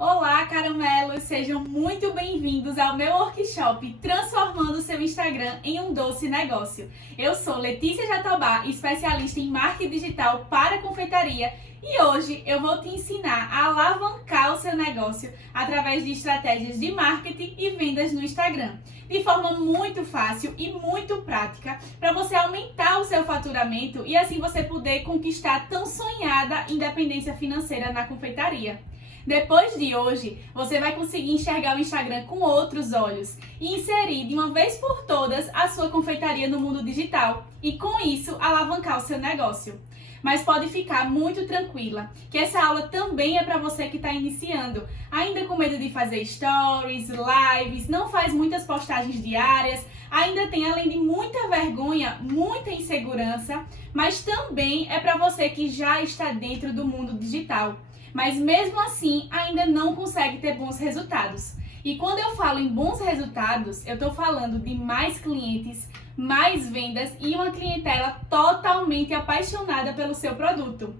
Olá, caramelos! Sejam muito bem-vindos ao meu workshop Transformando o seu Instagram em um doce negócio. Eu sou Letícia Jatobá, especialista em marketing digital para confeitaria, e hoje eu vou te ensinar a alavancar o seu negócio através de estratégias de marketing e vendas no Instagram, de forma muito fácil e muito prática, para você aumentar o seu faturamento e assim você poder conquistar a tão sonhada independência financeira na confeitaria. Depois de hoje, você vai conseguir enxergar o Instagram com outros olhos e inserir de uma vez por todas a sua confeitaria no mundo digital e, com isso, alavancar o seu negócio. Mas pode ficar muito tranquila, que essa aula também é para você que está iniciando, ainda com medo de fazer stories, lives, não faz muitas postagens diárias, ainda tem, além de muita vergonha, muita insegurança, mas também é para você que já está dentro do mundo digital, mas mesmo assim ainda não consegue ter bons resultados. E quando eu falo em bons resultados, eu estou falando de mais clientes, mais vendas e uma clientela totalmente apaixonada pelo seu produto.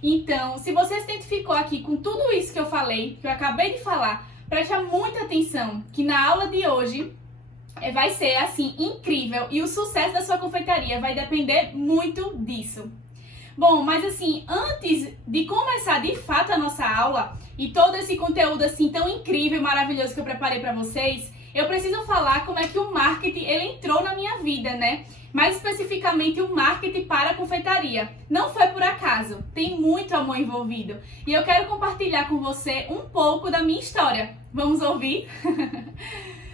Então, se você se identificou aqui com tudo isso que eu falei, que eu acabei de falar, preste muita atenção, que na aula de hoje vai ser assim incrível e o sucesso da sua confeitaria vai depender muito disso. Bom, mas assim, antes de começar de fato a nossa aula e todo esse conteúdo assim tão incrível e maravilhoso que eu preparei para vocês, eu preciso falar como é que o marketing ele entrou na minha vida, né? Mais especificamente o marketing para a confeitaria. Não foi por acaso, tem muito amor envolvido. E eu quero compartilhar com você um pouco da minha história. Vamos ouvir?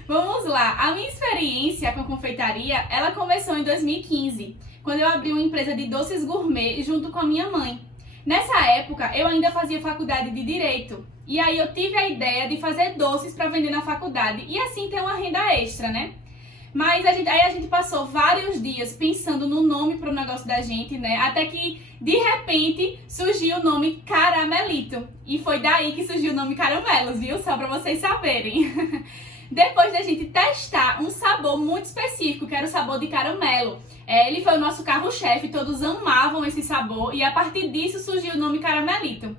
Vamos lá, a minha experiência com confeitaria, ela começou em 2015, quando eu abri uma empresa de doces gourmet junto com a minha mãe. Nessa época, eu ainda fazia faculdade de Direito, e aí eu tive a ideia de fazer doces para vender na faculdade e assim ter uma renda extra, né? Mas aí a gente passou vários dias pensando no nome para o negócio da gente, né? Até que, de repente, surgiu o nome Caramelito. E foi daí que surgiu o nome Caramelos, viu? Só para vocês saberem. Depois da gente testar um sabor muito específico, que era o sabor de caramelo. Ele foi o nosso carro-chefe, todos amavam esse sabor e a partir disso surgiu o nome Caramelito.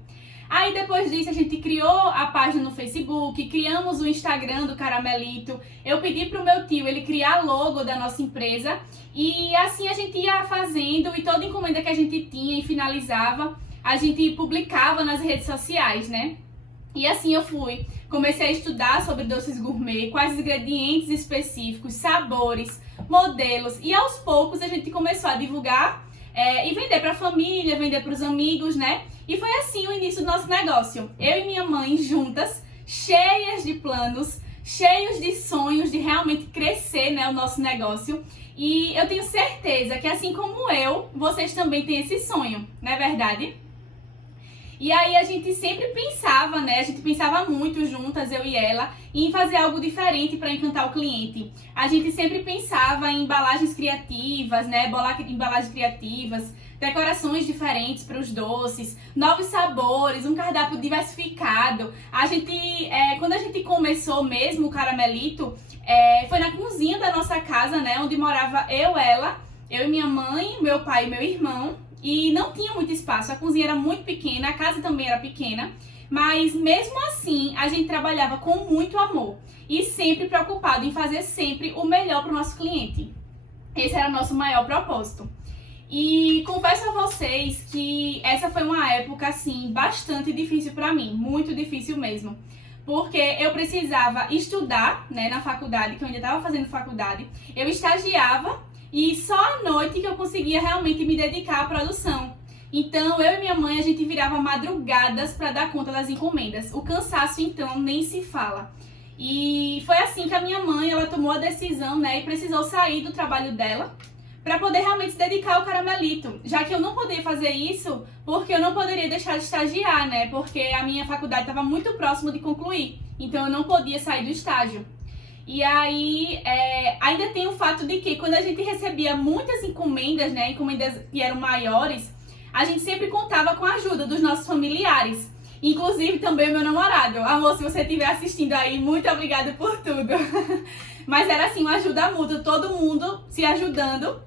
Aí depois disso a gente criou a página no Facebook, criamos o Instagram do Caramelito. Eu pedi pro meu tio ele criar a logo da nossa empresa e assim a gente ia fazendo e toda encomenda que a gente tinha e finalizava, a gente publicava nas redes sociais, né? E assim eu comecei a estudar sobre doces gourmet, quais ingredientes específicos, sabores, modelos e aos poucos a gente começou a divulgar e vender para a família, vender para os amigos, né? E foi assim o início do nosso negócio. Eu e minha mãe juntas, cheias de planos, cheios de sonhos de realmente crescer, né, o nosso negócio. E eu tenho certeza que assim como eu, vocês também têm esse sonho, não é verdade? E aí a gente sempre pensava, né? A gente pensava muito juntas, eu e ela, em fazer algo diferente para encantar o cliente. A gente sempre pensava em embalagens criativas, né? Bolar embalagens criativas, decorações diferentes para os doces, novos sabores, um cardápio diversificado. Quando a gente começou mesmo o Caramelito, foi na cozinha da nossa casa, né? Onde morava eu e minha mãe, meu pai e meu irmão. E não tinha muito espaço, a cozinha era muito pequena, a casa também era pequena, mas mesmo assim a gente trabalhava com muito amor e sempre preocupado em fazer sempre o melhor para o nosso cliente. Esse era o nosso maior propósito. E confesso a vocês que essa foi uma época assim bastante difícil para mim, muito difícil mesmo. Porque eu precisava estudar, né, na faculdade, que eu ainda estava fazendo faculdade, eu estagiava. E só à noite que eu conseguia realmente me dedicar à produção. Então, eu e minha mãe, a gente virava madrugadas para dar conta das encomendas. O cansaço, então, nem se fala. E foi assim que a minha mãe, ela tomou a decisão, né, e precisou sair do trabalho dela para poder realmente se dedicar ao Caramelito. Já que eu não podia fazer isso, porque eu não poderia deixar de estagiar, né, porque a minha faculdade estava muito próxima de concluir. Então, eu não podia sair do estágio. E aí, ainda tem o fato de que quando a gente recebia muitas encomendas, né, encomendas que eram maiores, a gente sempre contava com a ajuda dos nossos familiares. Inclusive também o meu namorado. Amor, se você estiver assistindo aí, muito obrigada por tudo. Mas era assim, uma ajuda mútua, todo mundo se ajudando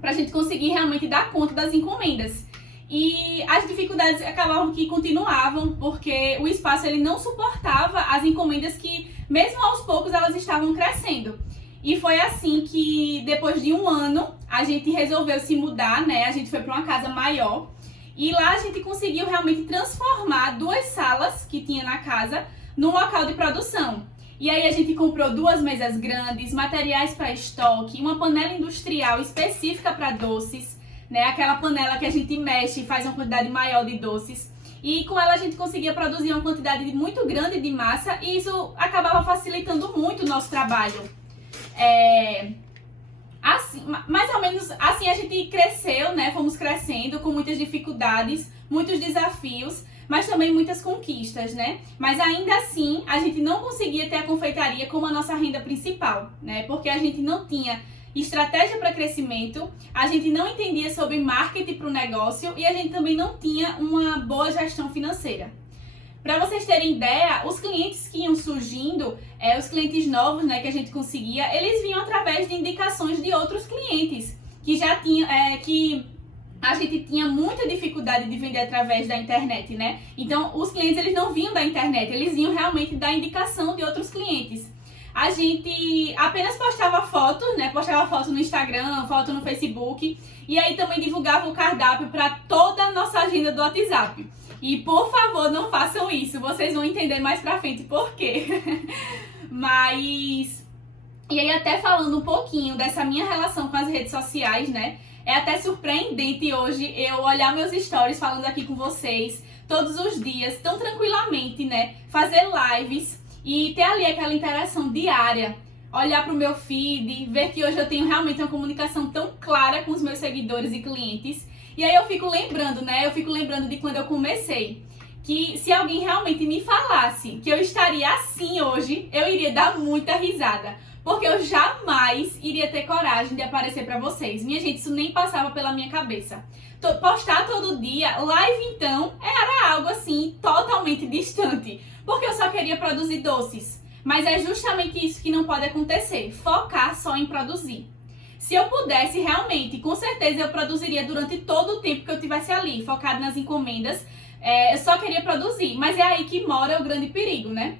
pra gente conseguir realmente dar conta das encomendas. E as dificuldades acabavam que continuavam, porque o espaço ele não suportava as encomendas que, mesmo aos poucos, elas estavam crescendo. E foi assim que, depois de um ano, a gente resolveu se mudar, né? A gente foi para uma casa maior. E lá a gente conseguiu realmente transformar 2 salas que tinha na casa num local de produção. E aí a gente comprou 2 mesas grandes, materiais para estoque, uma panela industrial específica para doces, né? Aquela panela que a gente mexe e faz uma quantidade maior de doces. E com ela a gente conseguia produzir uma quantidade muito grande de massa e isso acabava facilitando muito o nosso trabalho. Assim, mais ou menos assim a gente cresceu, né? Fomos crescendo com muitas dificuldades, muitos desafios, mas também muitas conquistas, né? Mas ainda assim, a gente não conseguia ter a confeitaria como a nossa renda principal, né? Porque a gente não tinha estratégia para crescimento, a gente não entendia sobre marketing para o negócio e a gente também não tinha uma boa gestão financeira. Para vocês terem ideia, os clientes que iam surgindo, os clientes novos, né, que a gente conseguia, eles vinham através de indicações de outros clientes que já tinham, que a gente tinha muita dificuldade de vender através da internet, né? Então, os clientes eles não vinham da internet, eles vinham realmente da indicação de outros clientes. A gente apenas postava fotos, né? Postava foto no Instagram, foto no Facebook e aí também divulgava o cardápio para toda a nossa agenda do WhatsApp. E por favor, não façam isso, vocês vão entender mais pra frente por quê. Mas... E aí até falando um pouquinho dessa minha relação com as redes sociais, né? É até surpreendente hoje eu olhar meus stories falando aqui com vocês todos os dias, tão tranquilamente, né? Fazer lives e ter ali aquela interação diária. Olhar pro meu feed, ver que hoje eu tenho realmente uma comunicação tão clara com os meus seguidores e clientes. E aí eu fico lembrando, né? Eu fico lembrando de quando eu comecei. Que se alguém realmente me falasse que eu estaria assim hoje, eu iria dar muita risada. Porque eu jamais iria ter coragem de aparecer pra vocês. Minha gente, isso nem passava pela minha cabeça. Postar todo dia, live então, era algo assim, totalmente distante. Porque eu só queria produzir doces. Mas é justamente isso que não pode acontecer. Focar só em produzir. Se eu pudesse realmente, com certeza eu produziria durante todo o tempo que eu estivesse ali, focado nas encomendas. Eu só queria produzir, mas é aí que mora o grande perigo, né?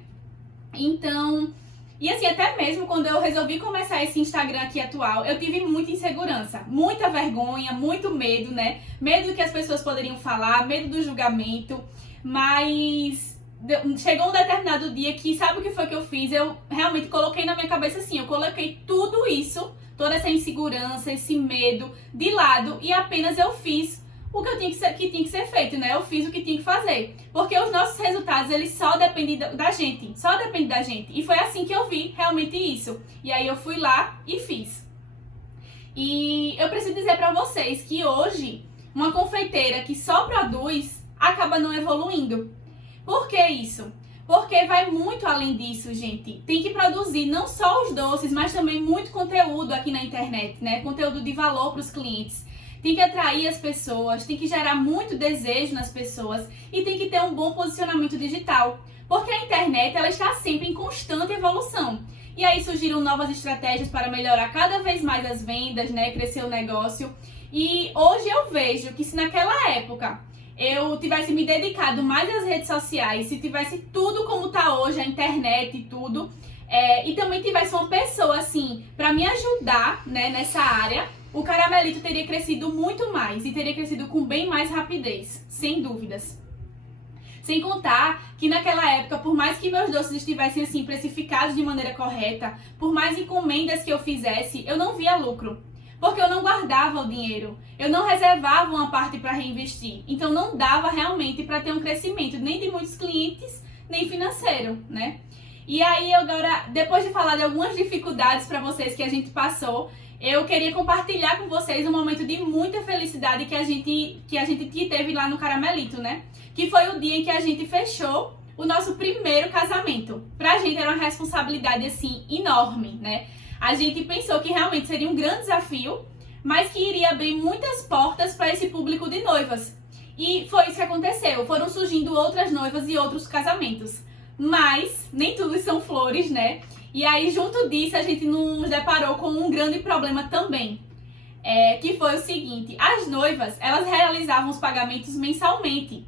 Então, e assim, até mesmo quando eu resolvi começar esse Instagram aqui atual, eu tive muita insegurança, muita vergonha, muito medo, né? Medo do que as pessoas poderiam falar, medo do julgamento, mas chegou um determinado dia que, sabe o que foi que eu fiz? Eu realmente coloquei na minha cabeça assim, eu coloquei tudo isso, toda essa insegurança, esse medo de lado e apenas eu fiz o que tinha que ser feito, né? Eu fiz o que tinha que fazer. Porque os nossos resultados, eles só dependem da gente. Só dependem da gente. E foi assim que eu vi realmente isso. E aí eu fui lá e fiz. E eu preciso dizer pra vocês que hoje, uma confeiteira que só produz, acaba não evoluindo. Por que isso? Porque vai muito além disso, gente. Tem que produzir não só os doces, mas também muito conteúdo aqui na internet, né? Conteúdo de valor para os clientes. Tem que atrair as pessoas, tem que gerar muito desejo nas pessoas e tem que ter um bom posicionamento digital. Porque a internet ela está sempre em constante evolução. E aí surgiram novas estratégias para melhorar cada vez mais as vendas, né? Crescer o negócio. E hoje eu vejo que se naquela época eu tivesse me dedicado mais às redes sociais, se tivesse tudo como está hoje, a internet e tudo, e também tivesse uma pessoa assim para me ajudar, né, nessa área, o Caramelito teria crescido muito mais e teria crescido com bem mais rapidez, sem dúvidas. Sem contar que naquela época, por mais que meus doces estivessem assim precificados de maneira correta, por mais encomendas que eu fizesse, eu não via lucro. Porque eu não guardava o dinheiro, eu não reservava uma parte para reinvestir. Então não dava realmente para ter um crescimento, nem de muitos clientes, nem financeiro, né? E aí agora, depois de falar de algumas dificuldades para vocês que a gente passou, eu queria compartilhar com vocês um momento de muita felicidade que a gente teve lá no Caramelito, né? Que foi o dia em que a gente fechou o nosso primeiro casamento. Pra gente era uma responsabilidade assim enorme, né? A gente pensou que realmente seria um grande desafio, mas que iria abrir muitas portas para esse público de noivas. E foi isso que aconteceu. Foram surgindo outras noivas e outros casamentos. Mas nem tudo são flores, né? E aí, junto disso, a gente nos deparou com um grande problema também. que foi o seguinte: as noivas, elas realizavam os pagamentos mensalmente.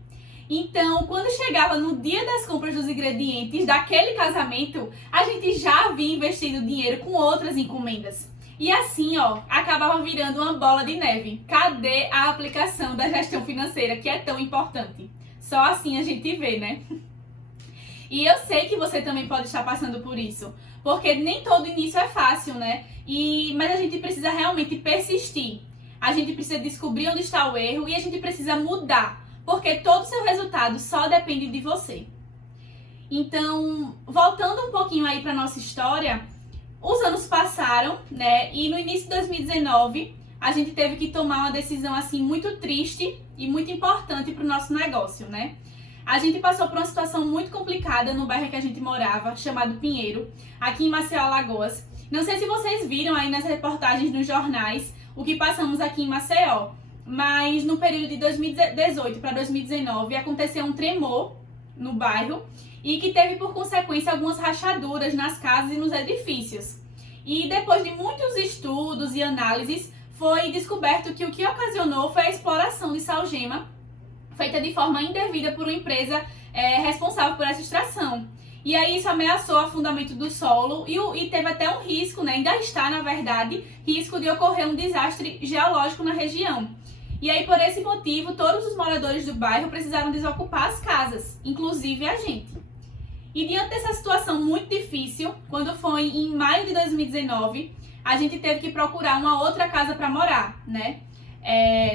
Então, quando chegava no dia das compras dos ingredientes daquele casamento, a gente já havia investido dinheiro com outras encomendas. E assim, acabava virando uma bola de neve. Cadê a aplicação da gestão financeira, que é tão importante? Só assim a gente vê, né? E eu sei que você também pode estar passando por isso, porque nem todo início é fácil, né? Mas a gente precisa realmente persistir. A gente precisa descobrir onde está o erro e a gente precisa mudar, porque todo o seu resultado só depende de você. Então, voltando um pouquinho aí para nossa história, os anos passaram, né? E no início de 2019, a gente teve que tomar uma decisão assim muito triste e muito importante para o nosso negócio, né? A gente passou por uma situação muito complicada no bairro que a gente morava, chamado Pinheiro, aqui em Maceió, Alagoas. Não sei se vocês viram aí nas reportagens nos jornais o que passamos aqui em Maceió, mas no período de 2018 para 2019 aconteceu um tremor no bairro e que teve por consequência algumas rachaduras nas casas e nos edifícios. E depois de muitos estudos e análises, foi descoberto que o que ocasionou foi a exploração de salgema feita de forma indevida por uma empresa responsável por essa extração. E aí isso ameaçou o afundamento do solo e teve até um risco, né, ainda está na verdade, risco de ocorrer um desastre geológico na região. E aí por esse motivo, todos os moradores do bairro precisaram desocupar as casas, inclusive a gente. E diante dessa situação muito difícil, quando foi em maio de 2019, a gente teve que procurar uma outra casa para morar, né?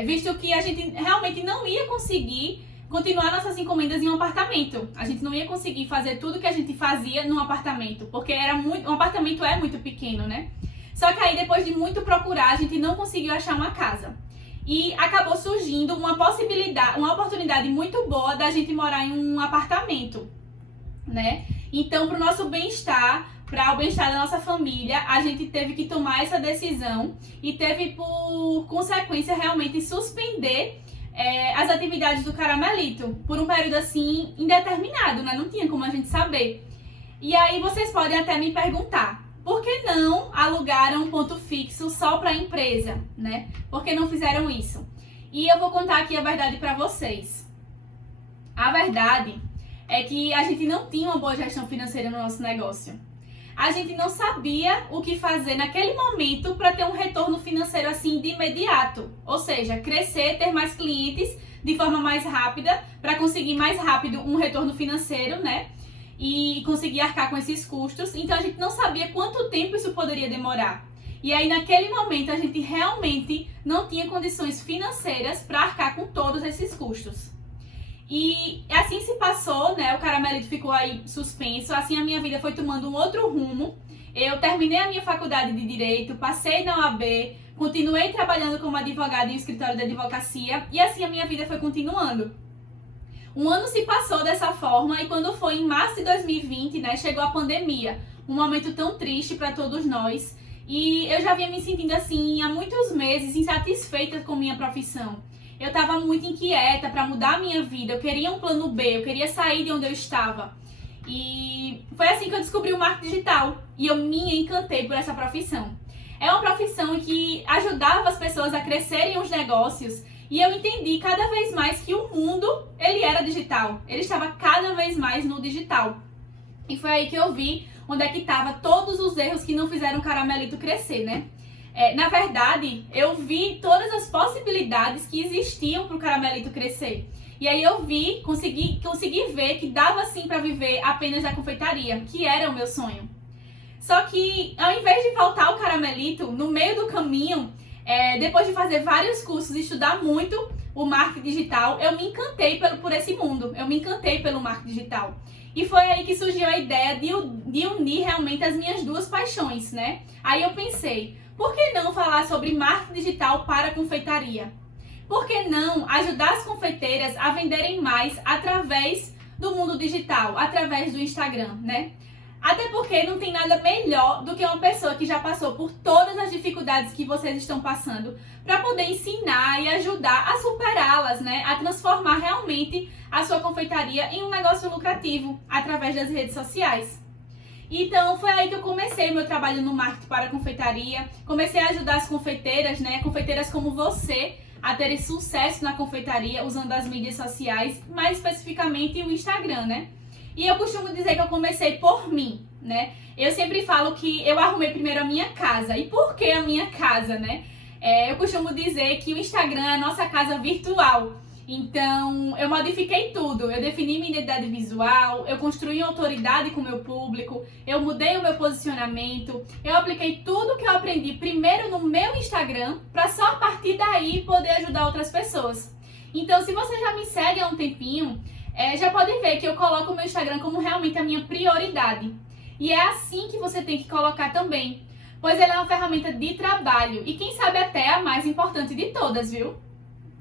Visto que a gente realmente não ia conseguir continuar nossas encomendas em um apartamento. A gente não ia conseguir fazer tudo que a gente fazia num apartamento, porque um apartamento é muito pequeno, né? Só que aí depois de muito procurar, a gente não conseguiu achar uma casa. E acabou surgindo uma oportunidade muito boa da gente morar em um apartamento, né? Então, para o nosso bem-estar, para o bem-estar da nossa família, a gente teve que tomar essa decisão e teve por consequência realmente suspender as atividades do Caramelito por um período assim indeterminado, né? Não tinha como a gente saber. E aí vocês podem até me perguntar, por que não alugaram um ponto fixo só para a empresa, né? Por que não fizeram isso? E eu vou contar aqui a verdade para vocês. A verdade é que a gente não tinha uma boa gestão financeira no nosso negócio. A gente não sabia o que fazer naquele momento para ter um retorno financeiro assim de imediato. Ou seja, crescer, ter mais clientes de forma mais rápida, para conseguir mais rápido um retorno financeiro, né? E conseguir arcar com esses custos. Então a gente não sabia quanto tempo isso poderia demorar. E aí naquele momento a gente realmente não tinha condições financeiras para arcar com todos esses custos. E assim se passou, né? O Caramelito ficou aí suspenso. Assim a minha vida foi tomando um outro rumo. Eu terminei a minha faculdade de Direito, passei na OAB, continuei trabalhando como advogada em um escritório de advocacia e assim a minha vida foi continuando. Um ano se passou dessa forma e quando foi em março de 2020, né, chegou a pandemia. Um momento tão triste para todos nós. E eu já vinha me sentindo assim há muitos meses insatisfeita com minha profissão. Eu estava muito inquieta para mudar a minha vida, eu queria um plano B, eu queria sair de onde eu estava. E foi assim que eu descobri o marketing digital e eu me encantei por essa profissão. É uma profissão que ajudava as pessoas a crescerem os negócios e eu entendi cada vez mais que o mundo, ele era digital, ele estava cada vez mais no digital. E foi aí que eu vi onde é que estavam todos os erros que não fizeram o Caramelito crescer, né? Na verdade, eu vi todas as possibilidades que existiam para o Caramelito crescer. E aí eu consegui ver que dava sim para viver apenas da confeitaria, que era o meu sonho. Só que ao invés de faltar o Caramelito, no meio do caminho, depois de fazer vários cursos e estudar muito o marketing digital, eu me encantei por esse mundo, eu me encantei pelo marketing digital. E foi aí que surgiu a ideia de unir realmente as minhas duas paixões, né? Aí eu pensei, por que não falar sobre marketing digital para a confeitaria? Por que não ajudar as confeiteiras a venderem mais através do mundo digital, através do Instagram, né? Até porque não tem nada melhor do que uma pessoa que já passou por todas as dificuldades que vocês estão passando para poder ensinar e ajudar a superá-las, né? A transformar realmente a sua confeitaria em um negócio lucrativo através das redes sociais. Então foi aí que eu comecei meu trabalho no marketing para confeitaria, comecei a ajudar as confeiteiras, né, confeiteiras como você, a terem sucesso na confeitaria usando as mídias sociais, mais especificamente o Instagram, né? E eu costumo dizer que eu comecei por mim, né? Eu sempre falo que eu arrumei primeiro a minha casa. E por que a minha casa, né? Eu costumo dizer que o Instagram é a nossa casa virtual. Então, eu modifiquei tudo. Eu defini minha identidade visual, eu construí autoridade com o meu público, eu mudei o meu posicionamento, eu apliquei tudo que eu aprendi primeiro no meu Instagram, para só a partir daí poder ajudar outras pessoas. Então, se você já me segue há um tempinho, já pode ver que eu coloco o meu Instagram como realmente a minha prioridade. E é assim que você tem que colocar também, pois ele é uma ferramenta de trabalho e quem sabe até a mais importante de todas, viu?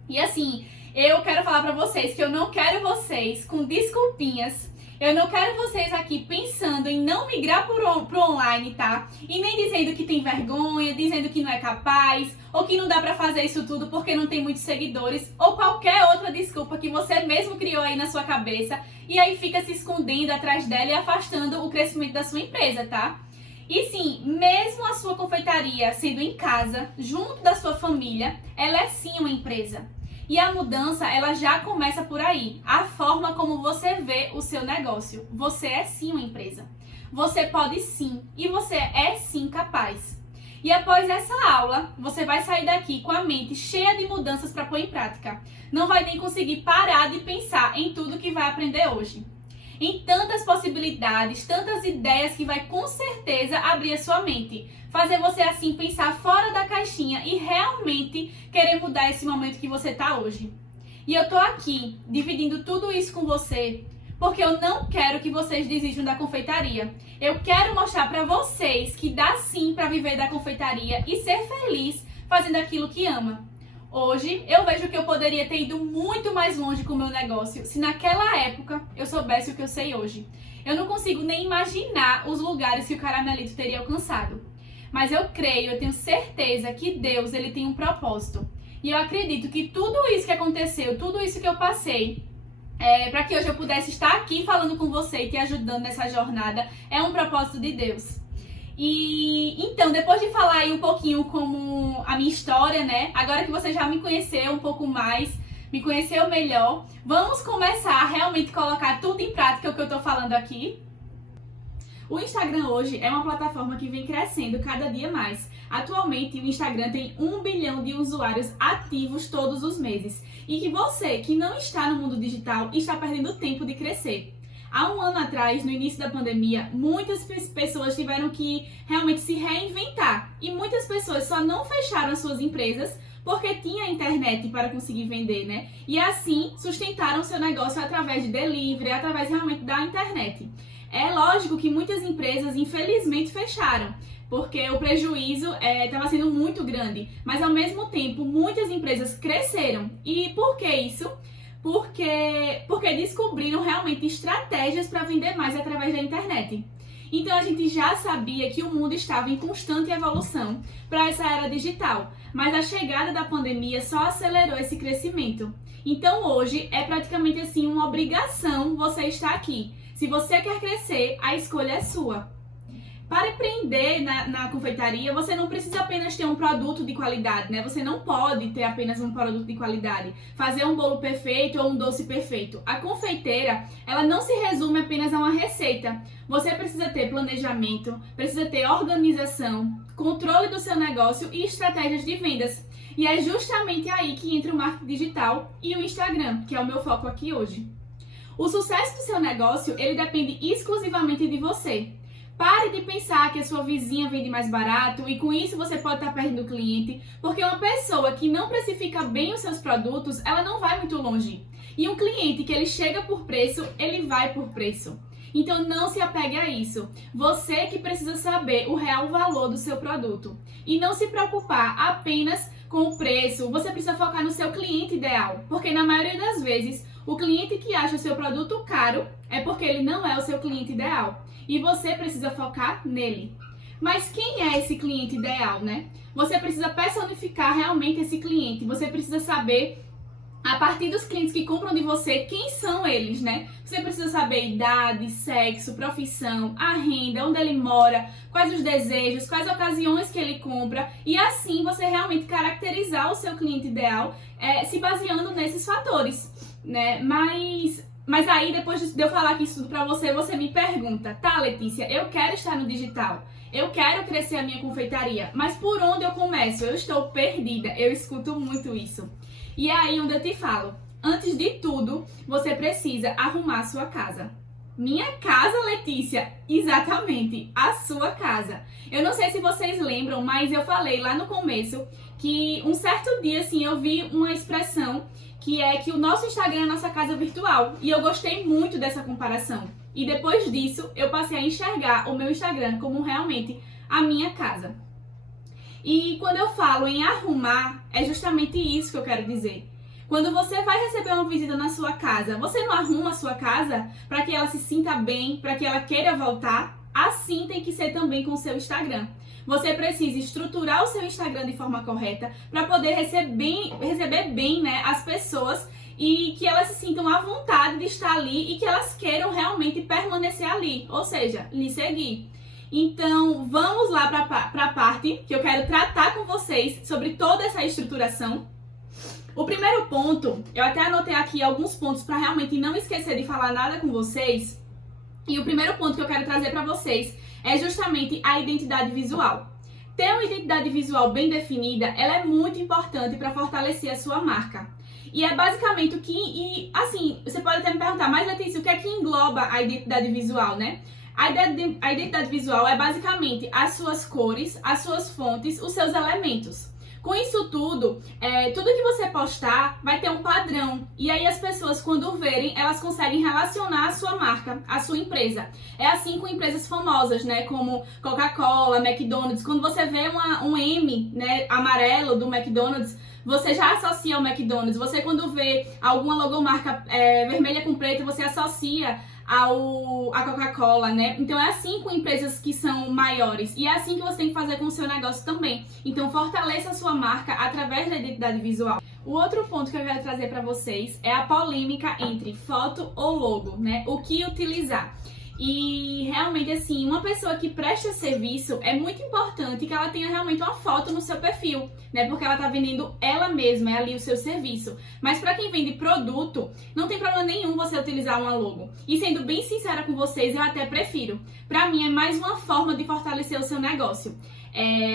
E assim, eu quero falar pra vocês que eu não quero vocês com desculpinhas. Eu não quero vocês aqui pensando em não migrar pro online, tá? E nem dizendo que tem vergonha, dizendo que não é capaz, ou que não dá pra fazer isso tudo porque não tem muitos seguidores, ou qualquer outra desculpa que você mesmo criou aí na sua cabeça e aí fica se escondendo atrás dela e afastando o crescimento da sua empresa, tá? E sim, mesmo a sua confeitaria sendo em casa, junto da sua família, ela é sim uma empresa. E a mudança, ela já começa por aí. A forma como você vê o seu negócio. Você é sim uma empresa. Você pode sim. E você é sim capaz. E após essa aula, você vai sair daqui com a mente cheia de mudanças para pôr em prática. Não vai nem conseguir parar de pensar em tudo que vai aprender hoje. Em tantas possibilidades, tantas ideias que vai com certeza abrir a sua mente. Fazer você assim pensar fora da caixinha e realmente querer mudar esse momento que você tá hoje. E eu tô aqui dividindo tudo isso com você porque eu não quero que vocês desistam da confeitaria. Eu quero mostrar pra vocês que dá sim pra viver da confeitaria e ser feliz fazendo aquilo que ama. Hoje, eu vejo que eu poderia ter ido muito mais longe com o meu negócio se naquela época eu soubesse o que eu sei hoje. Eu não consigo nem imaginar os lugares que o Caramelito teria alcançado. Mas eu creio, eu tenho certeza que Deus, ele tem um propósito. E eu acredito que tudo isso que aconteceu, tudo isso que eu passei, para que hoje eu pudesse estar aqui falando com você e te ajudando nessa jornada, é um propósito de Deus. E então, depois de falar aí um pouquinho como a minha história, né? Agora que você já me conheceu um pouco mais, me conheceu melhor, vamos começar a realmente colocar tudo em prática o que eu tô falando aqui. O Instagram hoje é uma plataforma que vem crescendo cada dia mais. Atualmente, o Instagram tem 1 bilhão de usuários ativos todos os meses. E que você, que não está no mundo digital, está perdendo tempo de crescer. Há um ano atrás, no início da pandemia, muitas pessoas tiveram que realmente se reinventar. E muitas pessoas só não fecharam as suas empresas porque tinha internet para conseguir vender, né? E assim sustentaram seu negócio através de delivery, através realmente da internet. É lógico que muitas empresas, infelizmente, fecharam, porque o prejuízo estava sendo muito grande. Mas, ao mesmo tempo, muitas empresas cresceram. E por que isso? Porque descobriram realmente estratégias para vender mais através da internet. Então a gente já sabia que o mundo estava em constante evolução para essa era digital, mas a chegada da pandemia só acelerou esse crescimento. Então hoje é praticamente assim uma obrigação você estar aqui. Se você quer crescer, a escolha é sua. Para empreender na confeitaria, você não precisa apenas ter um produto de qualidade, né? Você não pode ter apenas um produto de qualidade, fazer um bolo perfeito ou um doce perfeito. A confeiteira, ela não se resume apenas a uma receita. Você precisa ter planejamento, precisa ter organização, controle do seu negócio e estratégias de vendas. E é justamente aí que entra o marketing digital e o Instagram, que é o meu foco aqui hoje. O sucesso do seu negócio, ele depende exclusivamente de você. Pare de pensar que a sua vizinha vende mais barato e com isso você pode estar perdendo cliente, porque uma pessoa que não precifica bem os seus produtos, ela não vai muito longe. E um cliente que ele chega por preço, ele vai por preço. Então não se apegue a isso. Você que precisa saber o real valor do seu produto. E não se preocupar apenas com o preço. Você precisa focar no seu cliente ideal, porque na maioria das vezes, o cliente que acha o seu produto caro é porque ele não é o seu cliente ideal. E você precisa focar nele. Mas quem é esse cliente ideal, né? Você precisa personificar realmente esse cliente. Você precisa saber a partir dos clientes que compram de você, quem são eles, né? Você precisa saber idade, sexo, profissão, a renda, onde ele mora, quais os desejos, quais ocasiões que ele compra, e assim você realmente caracterizar o seu cliente ideal se baseando nesses fatores, né? Mas aí, depois de eu falar aqui isso tudo pra você, você me pergunta, tá, Letícia, eu quero estar no digital, eu quero crescer a minha confeitaria, mas por onde eu começo? Eu estou perdida, eu escuto muito isso. E é aí onde eu te falo, antes de tudo, você precisa arrumar a sua casa. Minha casa, Letícia, exatamente, a sua casa. Eu não sei se vocês lembram, mas eu falei lá no começo que um certo dia, assim, eu vi uma expressão que é que o nosso Instagram é a nossa casa virtual. E eu gostei muito dessa comparação. E depois disso, eu passei a enxergar o meu Instagram como realmente a minha casa. E quando eu falo em arrumar, é justamente isso que eu quero dizer. Quando você vai receber uma visita na sua casa, você não arruma a sua casa para que ela se sinta bem, para que ela queira voltar? Assim tem que ser também com o seu Instagram. Você precisa estruturar o seu Instagram de forma correta para poder receber bem, né, as pessoas e que elas se sintam à vontade de estar ali e que elas queiram realmente permanecer ali, ou seja, lhe seguir. Então, vamos lá para a parte que eu quero tratar com vocês sobre toda essa estruturação. O primeiro ponto, eu até anotei aqui alguns pontos para realmente não esquecer de falar nada com vocês. E o primeiro ponto que eu quero trazer para vocês é justamente a identidade visual. Ter uma identidade visual bem definida, ela é muito importante para fortalecer a sua marca. E é basicamente o que, assim, você pode até me perguntar, mas Letícia, o que é que engloba a identidade visual, né? A identidade visual é basicamente as suas cores, as suas fontes, os seus elementos. Com isso tudo, tudo que você postar vai ter um padrão. E aí as pessoas, quando verem, elas conseguem relacionar a sua marca, a sua empresa. É assim com empresas famosas, né? Como Coca-Cola, McDonald's. Quando você vê um M, né, amarelo do McDonald's, você já associa ao McDonald's. Você, quando vê alguma logomarca vermelha com preto, você associa a Coca-Cola, né? Então é assim com empresas que são maiores e é assim que você tem que fazer com o seu negócio também. Então fortaleça a sua marca através da identidade visual. O outro ponto que eu quero trazer para vocês é a polêmica entre foto ou logo, né? O que utilizar. E realmente, assim, uma pessoa que presta serviço, é muito importante que ela tenha realmente uma foto no seu perfil, né? Porque ela tá vendendo ela mesma, é ali o seu serviço. Mas para quem vende produto, não tem problema nenhum você utilizar uma logo. E sendo bem sincera com vocês, eu até prefiro. Para mim é mais uma forma de fortalecer o seu negócio.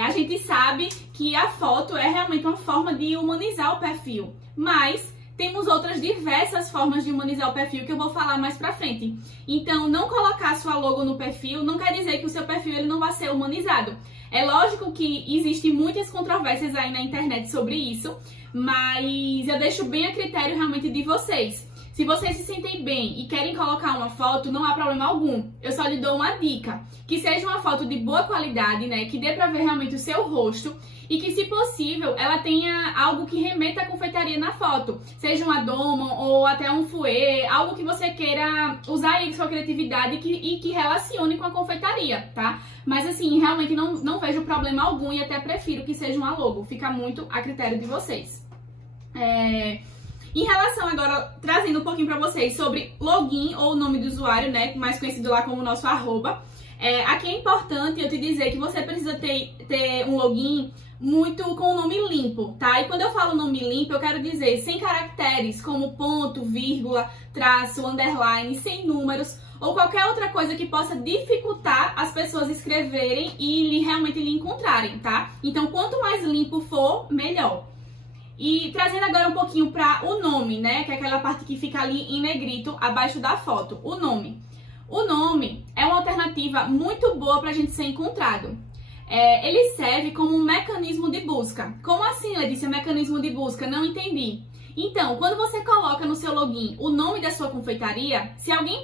A gente sabe que a foto é realmente uma forma de humanizar o perfil, mas temos outras diversas formas de humanizar o perfil que eu vou falar mais pra frente. Então, não colocar sua logo no perfil não quer dizer que o seu perfil ele não vai ser humanizado. É lógico que existem muitas controvérsias aí na internet sobre isso, mas eu deixo bem a critério realmente de vocês. Se vocês se sentem bem e querem colocar uma foto, não há problema algum. Eu só lhe dou uma dica, que seja uma foto de boa qualidade, né, que dê pra ver realmente o seu rosto e que, se possível, ela tenha algo que remeta à confeitaria na foto. Seja um adorno ou até um fouet, algo que você queira usar aí sua criatividade e que relacione com a confeitaria, tá? Mas assim, realmente não vejo problema algum e até prefiro que seja uma logo. Fica muito a critério de vocês. Em relação agora, trazendo um pouquinho pra vocês sobre login ou nome do usuário, né, mais conhecido lá como nosso arroba, aqui é importante eu te dizer que você precisa ter um login muito com o nome limpo, tá? E quando eu falo nome limpo, eu quero dizer sem caracteres como ponto, vírgula, traço, underline, sem números ou qualquer outra coisa que possa dificultar as pessoas escreverem e realmente lhe encontrarem, tá? Então, quanto mais limpo for, melhor. E trazendo agora um pouquinho para o nome, né? Que é aquela parte que fica ali em negrito abaixo da foto. O nome. O nome é uma alternativa muito boa para a gente ser encontrado. Ele serve como um mecanismo de busca. Como assim, Letícia, mecanismo de busca? Não entendi. Então, quando você coloca no seu login o nome da sua confeitaria, se alguém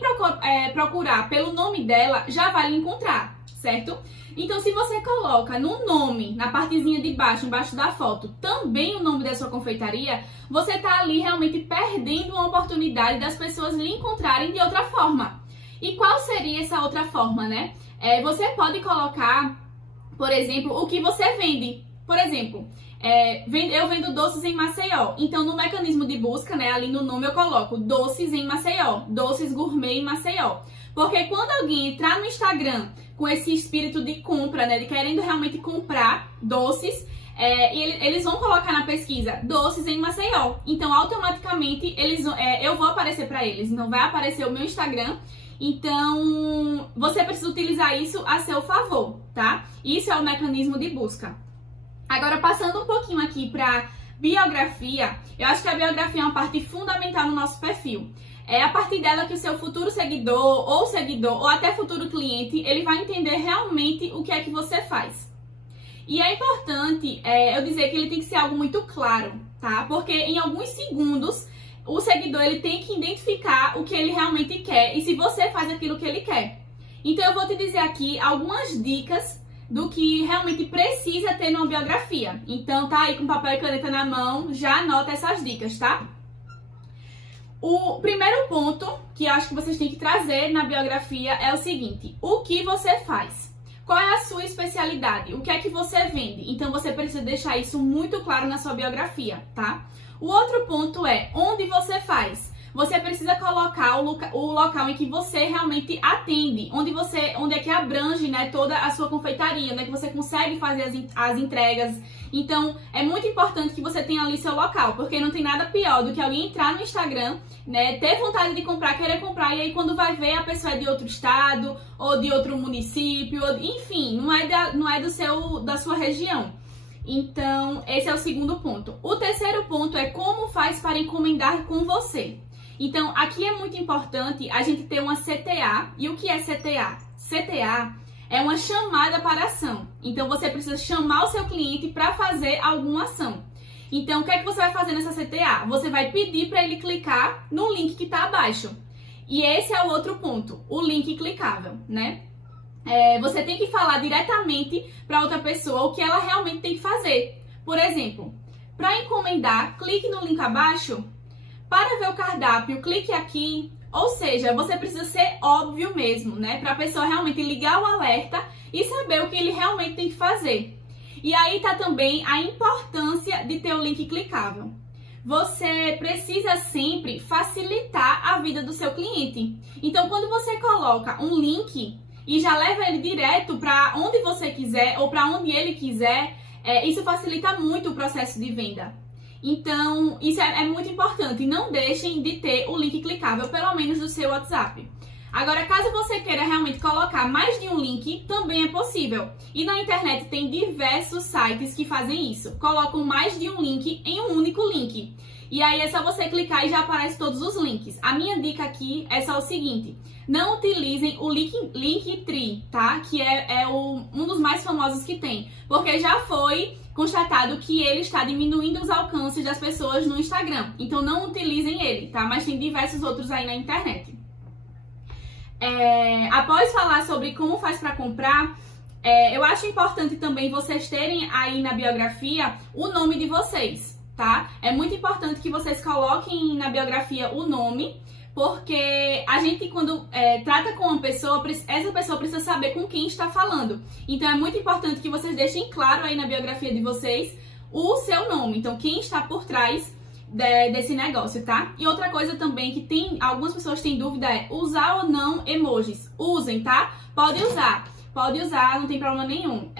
procurar pelo nome dela, já vai lhe encontrar, certo? Então, se você coloca no nome, na partezinha de baixo, embaixo da foto, também o nome da sua confeitaria, você está ali realmente perdendo uma oportunidade das pessoas lhe encontrarem de outra forma. E qual seria essa outra forma, né? Você pode colocar, por exemplo, o que você vende. Por exemplo, eu vendo doces em Maceió. Então, no mecanismo de busca, né, ali no nome eu coloco doces em Maceió, doces gourmet em Maceió. Porque quando alguém entrar no Instagram com esse espírito de compra, né, de querendo realmente comprar doces, eles vão colocar na pesquisa doces em Maceió. Então, automaticamente, eu vou aparecer para eles. Então, vai aparecer o meu Instagram. Então, você precisa utilizar isso a seu favor, tá? Isso é o mecanismo de busca. Agora, passando um pouquinho aqui para biografia, eu acho que a biografia é uma parte fundamental no nosso perfil. É a partir dela que o seu futuro seguidor, ou até futuro cliente, ele vai entender realmente o que é que você faz. E é importante eu dizer que ele tem que ser algo muito claro, tá? Porque em alguns segundos, o seguidor ele tem que identificar o que ele realmente quer e se você faz aquilo que ele quer. Então eu vou te dizer aqui algumas dicas do que realmente precisa ter numa biografia. Então tá aí com papel e caneta na mão, já anota essas dicas, tá? O primeiro ponto que eu acho que vocês têm que trazer na biografia é o seguinte: o que você faz? Qual é a sua especialidade? O que é que você vende? Então você precisa deixar isso muito claro na sua biografia, tá? O outro ponto é onde você faz. Você precisa colocar o local em que você realmente atende, onde é que abrange, né, toda a sua confeitaria, onde é que você consegue fazer as entregas. Então, é muito importante que você tenha ali seu local, porque não tem nada pior do que alguém entrar no Instagram, né, ter vontade de comprar, querer comprar, e aí quando vai ver a pessoa é de outro estado, ou de outro município, enfim, não é da sua região. Então, esse é o segundo ponto. O terceiro ponto é como faz para encomendar com você. Então, aqui é muito importante a gente ter uma CTA. E o que é CTA? CTA é uma chamada para ação. Então, você precisa chamar o seu cliente para fazer alguma ação. Então, o que é que você vai fazer nessa CTA? Você vai pedir para ele clicar no link que está abaixo. E esse é o outro ponto, o link clicável, né? Você tem que falar diretamente para outra pessoa o que ela realmente tem que fazer. Por exemplo, para encomendar, clique no link abaixo. Para ver o cardápio, clique aqui. Ou seja, você precisa ser óbvio mesmo, né? Para a pessoa realmente ligar o alerta e saber o que ele realmente tem que fazer. E aí tá também a importância de ter o link clicável. Você precisa sempre facilitar a vida do seu cliente. Então, quando você coloca um link e já leva ele direto para onde você quiser ou para onde ele quiser, isso facilita muito o processo de venda. Então, isso é muito importante. Não deixem de ter o link clicável, pelo menos do seu WhatsApp. Agora, caso você queira realmente colocar mais de um link, também é possível. E na internet tem diversos sites que fazem isso. Colocam mais de um link em um único link. E aí é só você clicar e já aparece todos os links. A minha dica aqui é só o seguinte: não utilizem o Linktree, tá? Que é um dos mais famosos que tem. Porque já foi constatado que ele está diminuindo os alcances das pessoas no Instagram. Então não utilizem ele, tá? Mas tem diversos outros aí na internet. Após falar sobre como faz para comprar, eu acho importante também vocês terem aí na biografia o nome de vocês, tá? É muito importante que vocês coloquem na biografia o nome, porque a gente, quando trata com uma pessoa, essa pessoa precisa saber com quem está falando. Então é muito importante que vocês deixem claro aí na biografia de vocês o seu nome. Então, quem está por trás desse negócio, tá? E outra coisa também que algumas pessoas têm dúvida é usar ou não emojis. Usem, tá? Pode usar, não tem problema nenhum.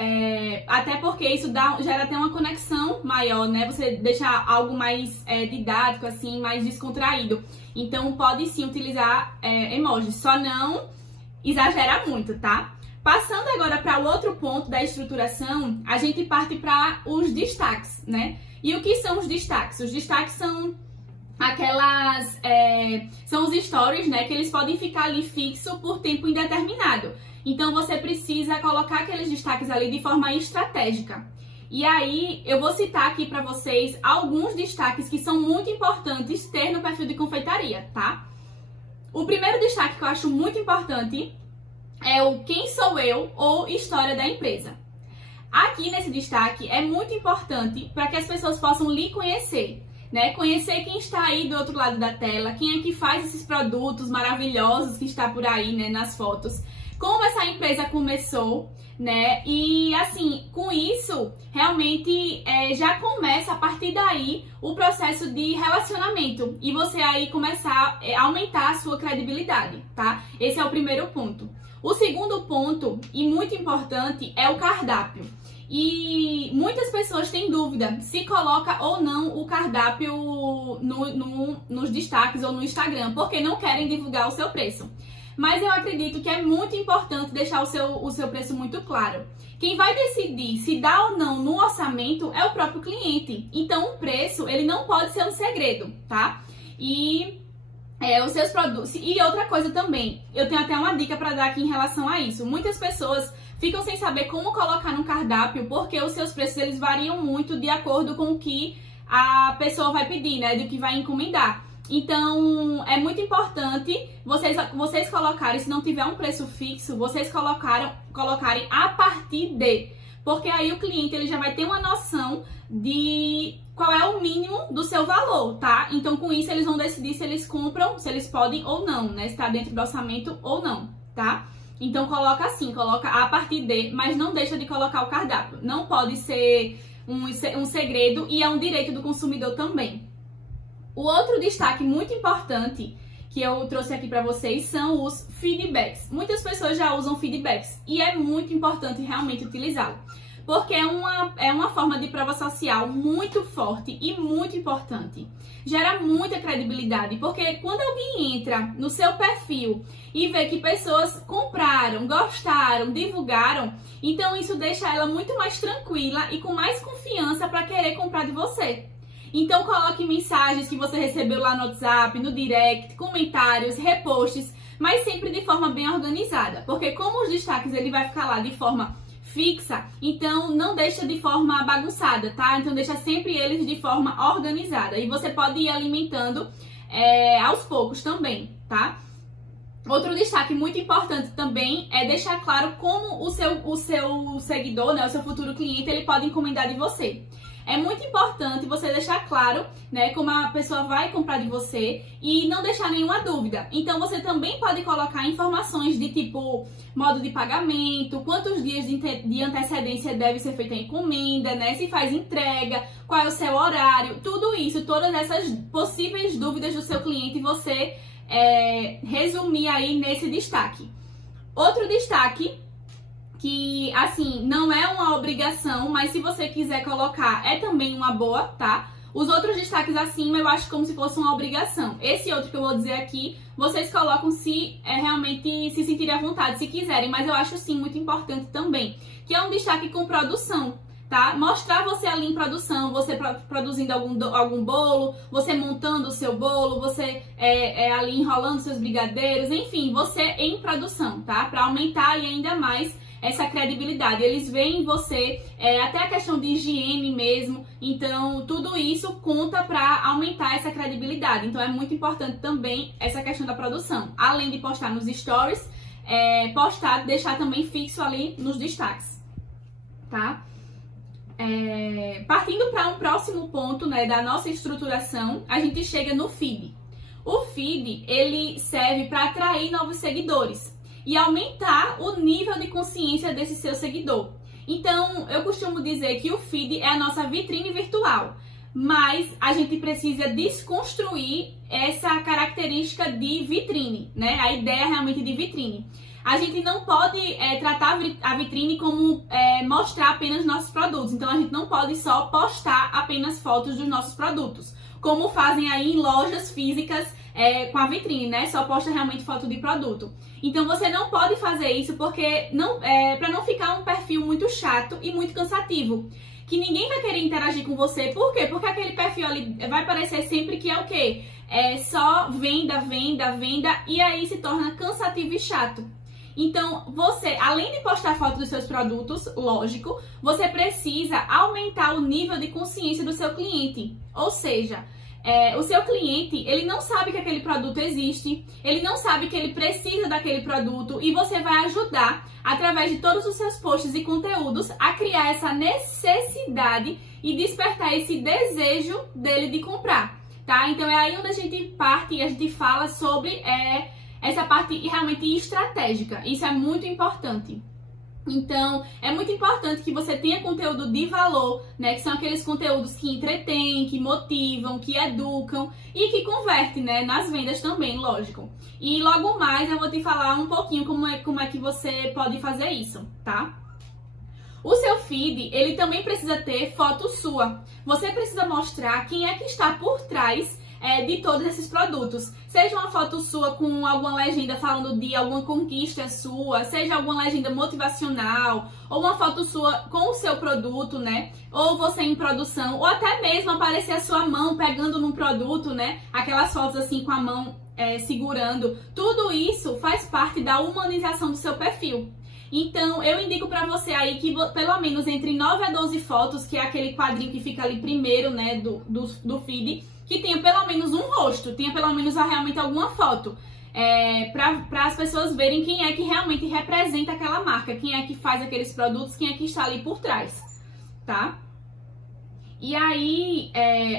Até porque isso gera até uma conexão maior, né? Você deixa algo mais didático, assim, mais descontraído. Então, pode sim utilizar emojis, só não exagera muito, tá? Passando agora para o outro ponto da estruturação, a gente parte para os destaques, né? E o que são os destaques? Os destaques são são os stories, né? Que eles podem ficar ali fixo por tempo indeterminado. Então, você precisa colocar aqueles destaques ali de forma estratégica. E aí, eu vou citar aqui para vocês alguns destaques que são muito importantes ter no perfil de confeitaria, tá? O primeiro destaque que eu acho muito importante é o quem sou eu ou história da empresa. Aqui nesse destaque é muito importante para que as pessoas possam lhe conhecer, né? Conhecer quem está aí do outro lado da tela, quem é que faz esses produtos maravilhosos que está por aí, né, nas fotos. Como essa empresa começou, né? E assim, com isso, realmente já começa a partir daí o processo de relacionamento e você aí começar a aumentar a sua credibilidade, tá? Esse é o primeiro ponto. O segundo ponto, e muito importante, é o cardápio. E muitas pessoas têm dúvida se coloca ou não o cardápio nos destaques ou no Instagram, porque não querem divulgar o seu preço. Mas eu acredito que é muito importante deixar o seu preço muito claro. Quem vai decidir se dá ou não no orçamento é o próprio cliente. Então o preço, ele não pode ser um segredo, tá? E os seus produtos. E outra coisa também, eu tenho até uma dica para dar aqui em relação a isso. Muitas pessoas ficam sem saber como colocar no cardápio, porque os seus preços eles variam muito de acordo com o que a pessoa vai pedir, né? Do que vai encomendar. Então, é muito importante vocês colocarem, se não tiver um preço fixo, vocês colocarem a partir de. Porque aí o cliente ele já vai ter uma noção de qual é o mínimo do seu valor, tá? Então, com isso, eles vão decidir se eles compram, se eles podem ou não, né? Se tá dentro do orçamento ou não, tá? Então, coloca assim, coloca a partir de, mas não deixa de colocar o cardápio. Não pode ser um segredo e é um direito do consumidor também. O outro destaque muito importante que eu trouxe aqui para vocês são os feedbacks. Muitas pessoas já usam feedbacks e é muito importante realmente utilizá-lo, porque é uma forma de prova social muito forte e muito importante. Gera muita credibilidade, porque quando alguém entra no seu perfil e vê que pessoas compraram, gostaram, divulgaram, então isso deixa ela muito mais tranquila e com mais confiança para querer comprar de você. Então coloque mensagens que você recebeu lá no WhatsApp, no direct, comentários, reposts, mas sempre de forma bem organizada, porque como os destaques ele vai ficar lá de forma fixa, então não deixa de forma bagunçada, tá? Então deixa sempre eles de forma organizada e você pode ir alimentando aos poucos também, tá? Outro destaque muito importante também é deixar claro como o seu seguidor, né, o seu futuro cliente, ele pode encomendar de você. É muito importante você deixar claro, né, como a pessoa vai comprar de você e não deixar nenhuma dúvida. Então, você também pode colocar informações de tipo modo de pagamento, quantos dias de antecedência deve ser feita a encomenda, né, se faz entrega, qual é o seu horário, tudo isso, todas essas possíveis dúvidas do seu cliente, você resumir aí nesse destaque. Outro destaque que, assim, não é uma obrigação, mas se você quiser colocar, é também uma boa, tá? Os outros destaques acima eu acho como se fosse uma obrigação. Esse outro que eu vou dizer aqui, vocês colocam se realmente se sentirem à vontade, se quiserem, mas eu acho sim muito importante também, que é um destaque com produção, tá? Mostrar você ali em produção, você produzindo algum bolo, você montando o seu bolo, você ali enrolando seus brigadeiros, enfim, você em produção, tá? Para aumentar ainda mais essa credibilidade. Eles veem você, até a questão de higiene mesmo, então tudo isso conta para aumentar essa credibilidade. Então é muito importante também essa questão da produção. Além de postar nos stories, deixar também fixo ali nos destaques, tá? Partindo para um próximo ponto, né, da nossa estruturação, a gente chega no feed. O feed, ele serve para atrair novos seguidores e aumentar o nível de consciência desse seu seguidor. Então, eu costumo dizer que o feed é a nossa vitrine virtual, mas a gente precisa desconstruir essa característica de vitrine, né? A ideia realmente de vitrine. A gente não pode tratar a vitrine como mostrar apenas nossos produtos. Então, a gente não pode só postar apenas fotos dos nossos produtos, como fazem aí em lojas físicas com a vitrine, né? Só posta realmente foto de produto. Então você não pode fazer isso porque para não ficar um perfil muito chato e muito cansativo, que ninguém vai querer interagir com você. Por quê? Porque aquele perfil ali vai parecer sempre que é o quê? Só venda, venda, venda, e aí se torna cansativo e chato. Então, você, além de postar foto dos seus produtos, lógico, você precisa aumentar o nível de consciência do seu cliente. Ou seja, o seu cliente, ele não sabe que aquele produto existe, ele não sabe que ele precisa daquele produto e você vai ajudar, através de todos os seus posts e conteúdos, a criar essa necessidade e despertar esse desejo dele de comprar, tá? Então, é aí onde a gente parte e a gente fala sobre essa parte realmente estratégica. Isso é muito importante. Então, é muito importante que você tenha conteúdo de valor, né? Que são aqueles conteúdos que entretêm, que motivam, que educam e que convertem, né? Nas vendas também, lógico. E logo mais eu vou te falar um pouquinho como é que você pode fazer isso, tá? O seu feed, ele também precisa ter foto sua. Você precisa mostrar quem é que está por trás de todos esses produtos. Seja uma foto sua com alguma legenda falando de alguma conquista sua, seja alguma legenda motivacional, ou uma foto sua com o seu produto, né? Ou você em produção, ou até mesmo aparecer a sua mão pegando num produto, né? Aquelas fotos assim com a mão segurando. Tudo isso faz parte da humanização do seu perfil. Então, eu indico pra você aí que pelo menos entre 9 a 12 fotos, que é aquele quadrinho que fica ali primeiro, né, do feed, que tenha pelo menos um rosto, tenha pelo menos realmente alguma foto, para as pessoas verem quem é que realmente representa aquela marca, quem é que faz aqueles produtos, quem é que está ali por trás, tá? E aí,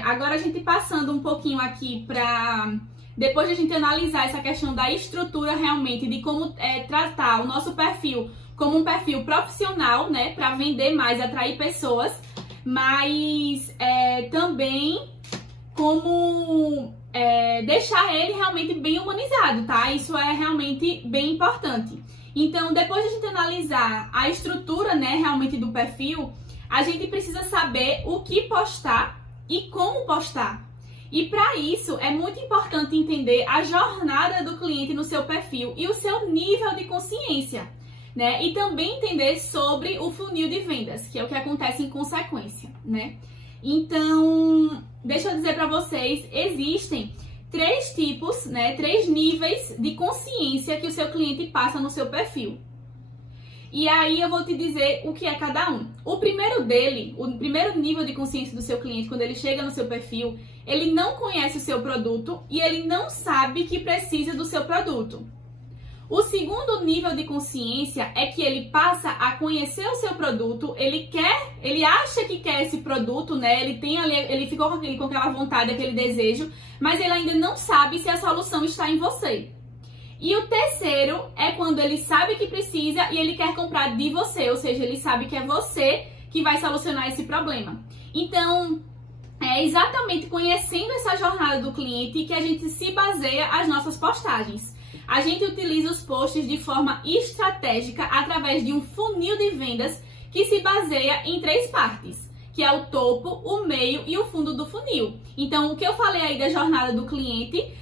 agora a gente passando um pouquinho aqui depois de a gente analisar essa questão da estrutura realmente, de como tratar o nosso perfil como um perfil profissional, né, para vender mais, atrair pessoas, mas também como deixar ele realmente bem humanizado, tá? Isso é realmente bem importante. Então, depois de a gente analisar a estrutura, né, realmente do perfil, a gente precisa saber o que postar e como postar. E para isso, é muito importante entender a jornada do cliente no seu perfil e o seu nível de consciência, né? E também entender sobre o funil de vendas, que é o que acontece em consequência, né? Então, deixa eu dizer para vocês, existem 3 tipos, né? 3 níveis de consciência que o seu cliente passa no seu perfil. E aí eu vou te dizer o que é cada um. O primeiro nível de consciência do seu cliente, quando ele chega no seu perfil, ele não conhece o seu produto e ele não sabe que precisa do seu produto. O segundo nível de consciência é que ele passa a conhecer o seu produto, ele acha que quer esse produto, né? Ele ficou com aquela vontade, aquele desejo, mas ele ainda não sabe se a solução está em você. E o terceiro é quando ele sabe que precisa e ele quer comprar de você, ou seja, ele sabe que é você que vai solucionar esse problema. Então, é exatamente conhecendo essa jornada do cliente que a gente se baseia as nossas postagens. A gente utiliza os posts de forma estratégica através de um funil de vendas que se baseia em 3 partes, que é o topo, o meio e o fundo do funil. Então, o que eu falei aí da jornada do cliente,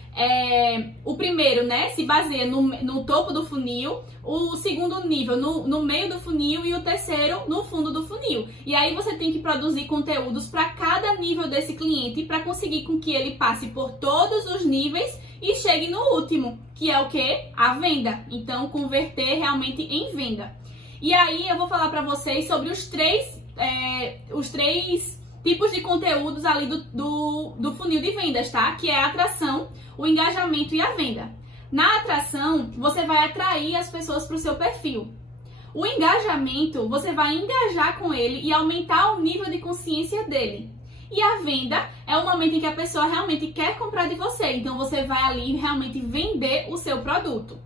o primeiro, né, se baseia no topo do funil, o segundo nível no meio do funil e o terceiro no fundo do funil. E aí você tem que produzir conteúdos para cada nível desse cliente para conseguir com que ele passe por todos os níveis e chegue no último, que é o quê? A venda. Então, converter realmente em venda. E aí eu vou falar para vocês sobre os três tipos de conteúdos ali do funil de vendas, tá? Que é a atração, o engajamento e a venda. Na atração, você vai atrair as pessoas para o seu perfil. O engajamento, você vai engajar com ele e aumentar o nível de consciência dele. E a venda é o momento em que a pessoa realmente quer comprar de você. Então, você vai ali realmente vender o seu produto,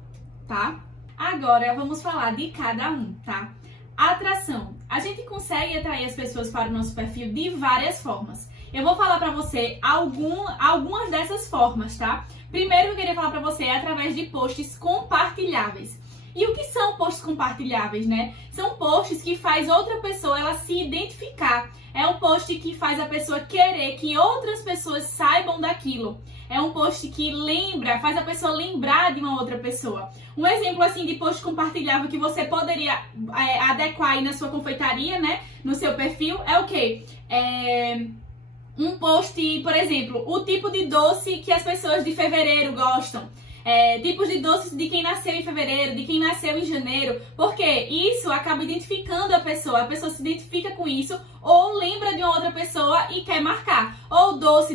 tá? Agora, vamos falar de cada um, tá? A atração. A gente consegue atrair as pessoas para o nosso perfil de várias formas. Eu vou falar para você algumas dessas formas, tá? Primeiro que eu queria falar para você é através de posts compartilháveis. E o que são posts compartilháveis, né? São posts que faz outra pessoa ela se identificar. É um post que faz a pessoa querer que outras pessoas saibam daquilo. É um post que faz a pessoa lembrar de uma outra pessoa. Um exemplo assim de post compartilhável que você poderia adequar aí na sua confeitaria, né? No seu perfil, é o quê? Um post, por exemplo, o tipo de doce que as pessoas de fevereiro gostam. Tipos de doces de quem nasceu em fevereiro, de quem nasceu em janeiro, porque isso acaba identificando a pessoa se identifica com isso, ou lembra de uma outra pessoa e quer marcar, ou doce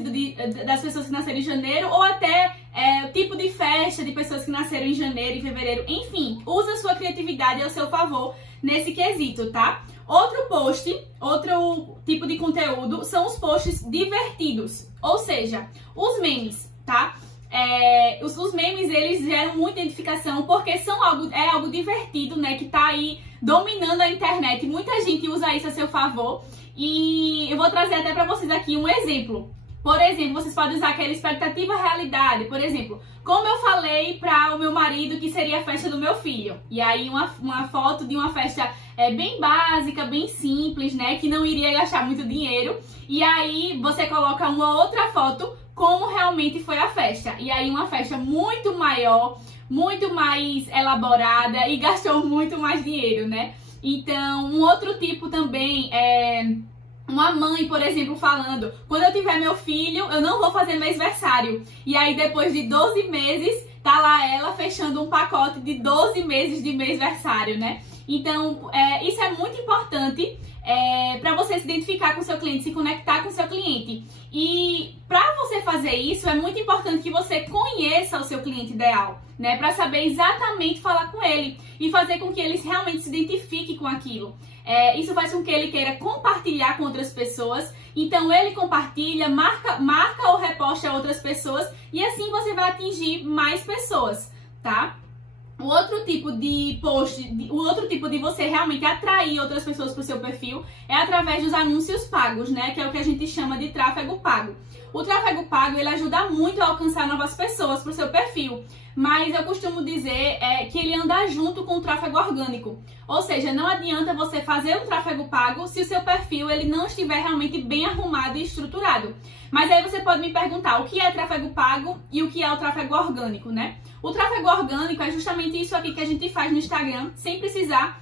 das pessoas que nasceram em janeiro, ou até tipo de festa de pessoas que nasceram em janeiro e fevereiro, enfim, usa a sua criatividade ao seu favor nesse quesito, tá? Outro tipo de conteúdo são os posts divertidos, ou seja, os memes, tá? os memes, eles geram muita identificação porque é algo divertido, né? Que tá aí dominando a internet. Muita gente usa isso a seu favor. E eu vou trazer até pra vocês aqui um exemplo. Por exemplo, vocês podem usar aquela expectativa realidade. Por exemplo, como eu falei para o meu marido que seria a festa do meu filho. E aí uma foto de uma festa bem básica, bem simples, né? Que não iria gastar muito dinheiro. E aí você coloca uma outra foto como realmente foi a festa. E aí uma festa muito maior, muito mais elaborada e gastou muito mais dinheiro, né? Então, um outro tipo também é uma mãe, por exemplo, falando: quando eu tiver meu filho, eu não vou fazer mêsversário. E aí, depois de 12 meses, tá lá ela fechando um pacote de 12 meses de mêsversário, né? Então, isso é muito importante para você se identificar com o seu cliente, se conectar com o seu cliente. E para você fazer isso, é muito importante que você conheça o seu cliente ideal, né? Para saber exatamente falar com ele e fazer com que ele realmente se identifique com aquilo. Isso faz com que ele queira compartilhar com outras pessoas. Então ele compartilha, marca ou reposta outras pessoas e assim você vai atingir mais pessoas, tá? O outro tipo de post, o outro tipo de você realmente atrair outras pessoas para o seu perfil é através dos anúncios pagos, né? Que é o que a gente chama de tráfego pago. O tráfego pago, ele ajuda muito a alcançar novas pessoas para o seu perfil, mas eu costumo dizer que ele anda junto com o tráfego orgânico. Ou seja, não adianta você fazer um tráfego pago se o seu perfil ele não estiver realmente bem arrumado e estruturado. Mas aí você pode me perguntar, o que é tráfego pago e o que é o tráfego orgânico, né? O tráfego orgânico é justamente isso aqui que a gente faz no Instagram, sem precisar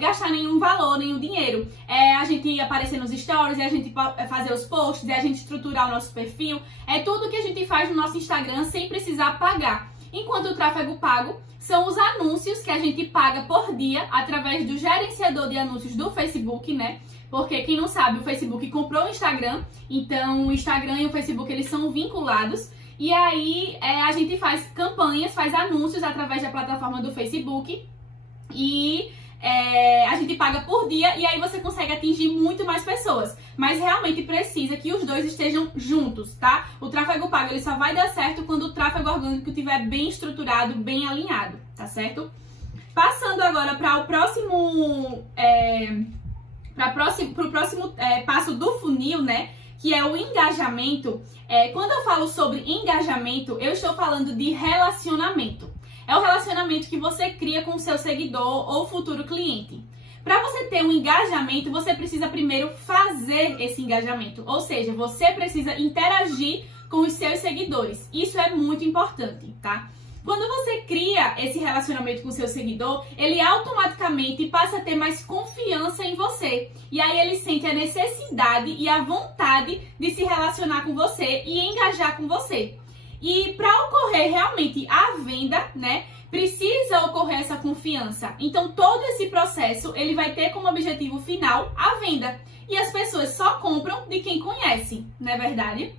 gastar nenhum valor, nenhum dinheiro. A gente aparecer nos stories, a gente fazer os posts, a gente estruturar o nosso perfil. É tudo que a gente faz no nosso Instagram sem precisar pagar. Enquanto o tráfego pago são os anúncios que a gente paga por dia através do gerenciador de anúncios do Facebook, né? Porque quem não sabe, o Facebook comprou o Instagram, então o Instagram e o Facebook eles são vinculados. E aí a gente faz campanhas, faz anúncios através da plataforma do Facebook e a gente paga por dia e aí você consegue atingir muito mais pessoas. Mas realmente precisa que os dois estejam juntos, tá? O tráfego pago ele só vai dar certo quando o tráfego orgânico estiver bem estruturado, bem alinhado, tá certo? Passando agora para o próximo, pro próximo passo do funil, né? Que é o engajamento. Quando eu falo sobre engajamento, eu estou falando de relacionamento. É o relacionamento que você cria com o seu seguidor ou futuro cliente. Para você ter um engajamento, você precisa primeiro fazer esse engajamento. Ou seja, você precisa interagir com os seus seguidores. Isso é muito importante, tá? Quando você cria esse relacionamento com o seu seguidor, ele automaticamente passa a ter mais confiança em você. E aí ele sente a necessidade e a vontade de se relacionar com você e engajar com você. E para ocorrer realmente a venda, né, precisa ocorrer essa confiança. Então todo esse processo, ele vai ter como objetivo final a venda. E as pessoas só compram de quem conhece, não é verdade?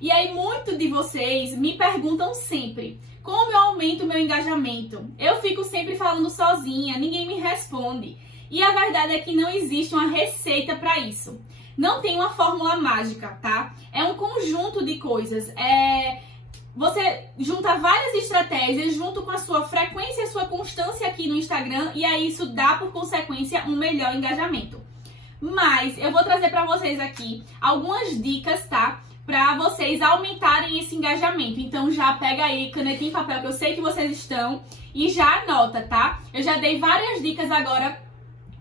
E aí muitos de vocês me perguntam sempre: como eu aumento o meu engajamento? Eu fico sempre falando sozinha, ninguém me responde. E a verdade é que não existe uma receita para isso. Não tem uma fórmula mágica, tá? É um conjunto de coisas. Você junta várias estratégias junto com a sua frequência e a sua constância aqui no Instagram e aí isso dá por consequência um melhor engajamento. Mas eu vou trazer para vocês aqui algumas dicas, tá? Para vocês aumentarem esse engajamento. Então já pega aí canetinha e papel que eu sei que vocês estão e já anota, tá? Eu já dei várias dicas agora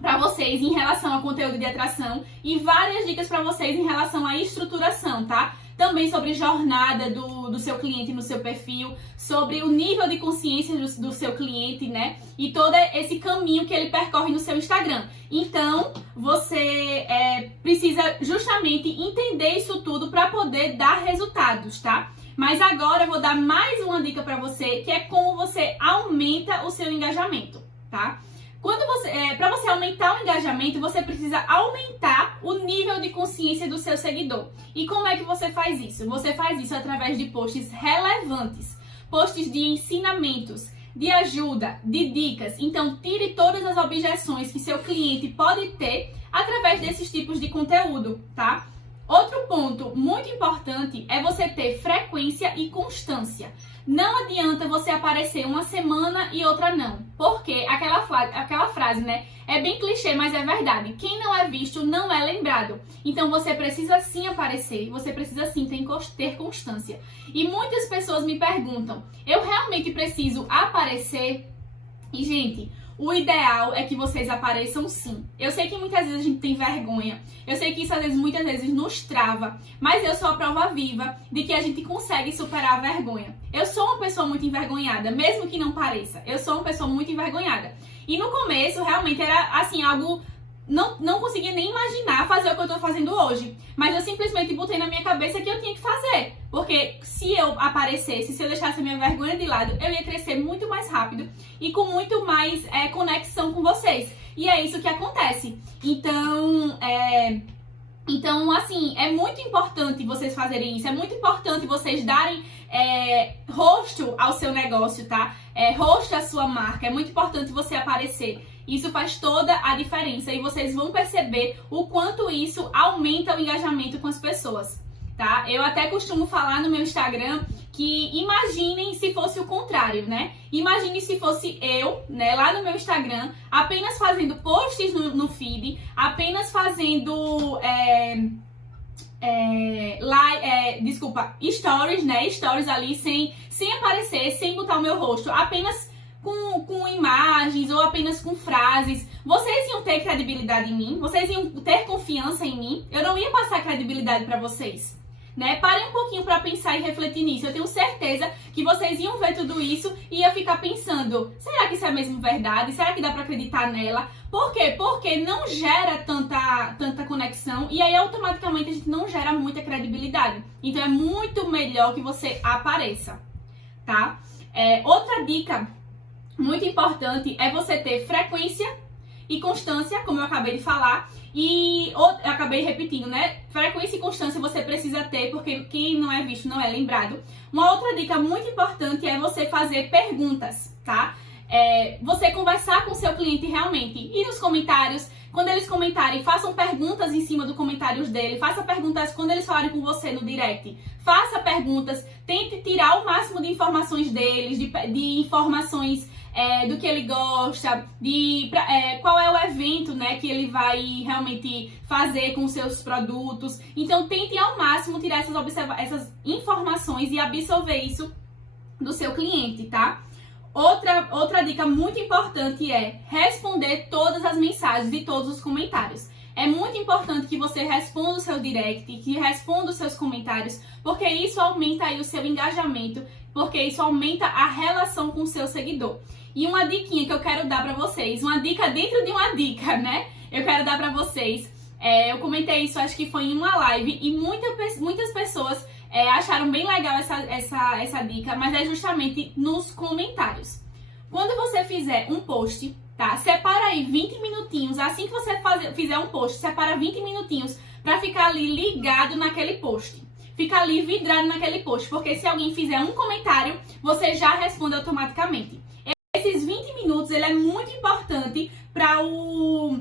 para vocês em relação ao conteúdo de atração e várias dicas para vocês em relação à estruturação, tá? Também sobre jornada do seu cliente no seu perfil, sobre o nível de consciência do seu cliente, né? E todo esse caminho que ele percorre no seu Instagram. Então, você precisa justamente entender isso tudo para poder dar resultados, tá? Mas agora eu vou dar mais uma dica para você, que é como você aumenta o seu engajamento, tá? Para você aumentar o engajamento, você precisa aumentar o nível de consciência do seu seguidor. E como é que você faz isso? Você faz isso através de posts relevantes, posts de ensinamentos, de ajuda, de dicas. Então, tire todas as objeções que seu cliente pode ter através desses tipos de conteúdo, tá? Outro ponto muito importante é você ter frequência e constância. Não adianta você aparecer uma semana e outra não. Porque aquela frase, né? É bem clichê, mas é verdade. Quem não é visto não é lembrado. Então você precisa sim aparecer, você precisa sim ter constância. E muitas pessoas me perguntam, eu realmente preciso aparecer? E, gente, o ideal é que vocês apareçam sim. Eu sei que muitas vezes a gente tem vergonha. Eu sei que isso muitas vezes nos trava. Mas eu sou a prova viva de que a gente consegue superar a vergonha. Eu sou uma pessoa muito envergonhada, mesmo que não pareça. Eu sou uma pessoa muito envergonhada. E no começo, realmente, era assim, algo... Não conseguia nem imaginar fazer o que eu tô fazendo hoje. Mas eu simplesmente botei na minha cabeça que eu tinha que fazer. Porque se eu aparecesse, se eu deixasse a minha vergonha de lado, eu ia crescer muito mais rápido e com muito mais conexão com vocês. E é isso que acontece. Então, assim, é muito importante vocês fazerem isso. É muito importante vocês darem rosto ao seu negócio, tá? Rosto à sua marca. É muito importante você aparecer. Isso faz toda a diferença e vocês vão perceber o quanto isso aumenta o engajamento com as pessoas, tá? Eu até costumo falar no meu Instagram que imaginem se fosse o contrário, né? Imagine se fosse eu, né, lá no meu Instagram, apenas fazendo posts no feed, apenas fazendo stories, né? Stories ali sem aparecer, sem botar o meu rosto, apenas com imagens ou apenas com frases. Vocês iam ter credibilidade em mim, vocês iam ter confiança em mim, eu não ia passar credibilidade pra vocês, né? Parem um pouquinho pra pensar e refletir nisso. Eu tenho certeza que vocês iam ver tudo isso e ia ficar pensando, será que isso é mesmo verdade? Será que dá pra acreditar nela? Por quê? Porque não gera tanta conexão e aí automaticamente a gente não gera muita credibilidade. Então é muito melhor que você apareça, tá? Outra dica muito importante é você ter frequência e constância, como eu acabei de falar. E eu acabei repetindo, né? Frequência e constância você precisa ter, porque quem não é visto não é lembrado. Uma outra dica muito importante é você fazer perguntas, tá? Você conversar com o seu cliente realmente. E nos comentários, quando eles comentarem, façam perguntas em cima dos comentários dele. Faça perguntas quando eles falarem com você no direct. Faça perguntas, tente tirar o máximo de informações deles, de informações do que ele gosta, qual é o evento, né, que ele vai realmente fazer com os seus produtos. Então tente ao máximo tirar essas informações e absorver isso do seu cliente, tá? Outra dica muito importante é responder todas as mensagens e todos os comentários. É muito importante que você responda o seu direct, que responda os seus comentários, porque isso aumenta aí o seu engajamento, porque isso aumenta a relação com o seu seguidor. E uma diquinha que eu quero dar pra vocês, uma dica dentro de uma dica, né? Eu quero dar pra vocês, eu comentei isso, acho que foi em uma live, e muitas pessoas acharam bem legal essa dica, mas é justamente nos comentários. Quando você fizer um post, tá? Separa aí 20 minutinhos, assim que você fizer um post, separa 20 minutinhos pra ficar ali ligado naquele post. Fica ali vidrado naquele post, porque se alguém fizer um comentário, você já responde automaticamente. Esses 20 minutos, ele é muito importante para o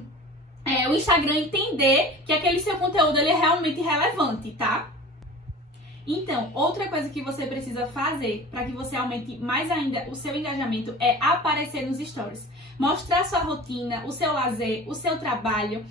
Instagram entender que aquele seu conteúdo ele é realmente relevante, tá? Então, outra coisa que você precisa fazer para que você aumente mais ainda o seu engajamento é aparecer nos stories. Mostrar sua rotina, o seu lazer, o seu trabalho.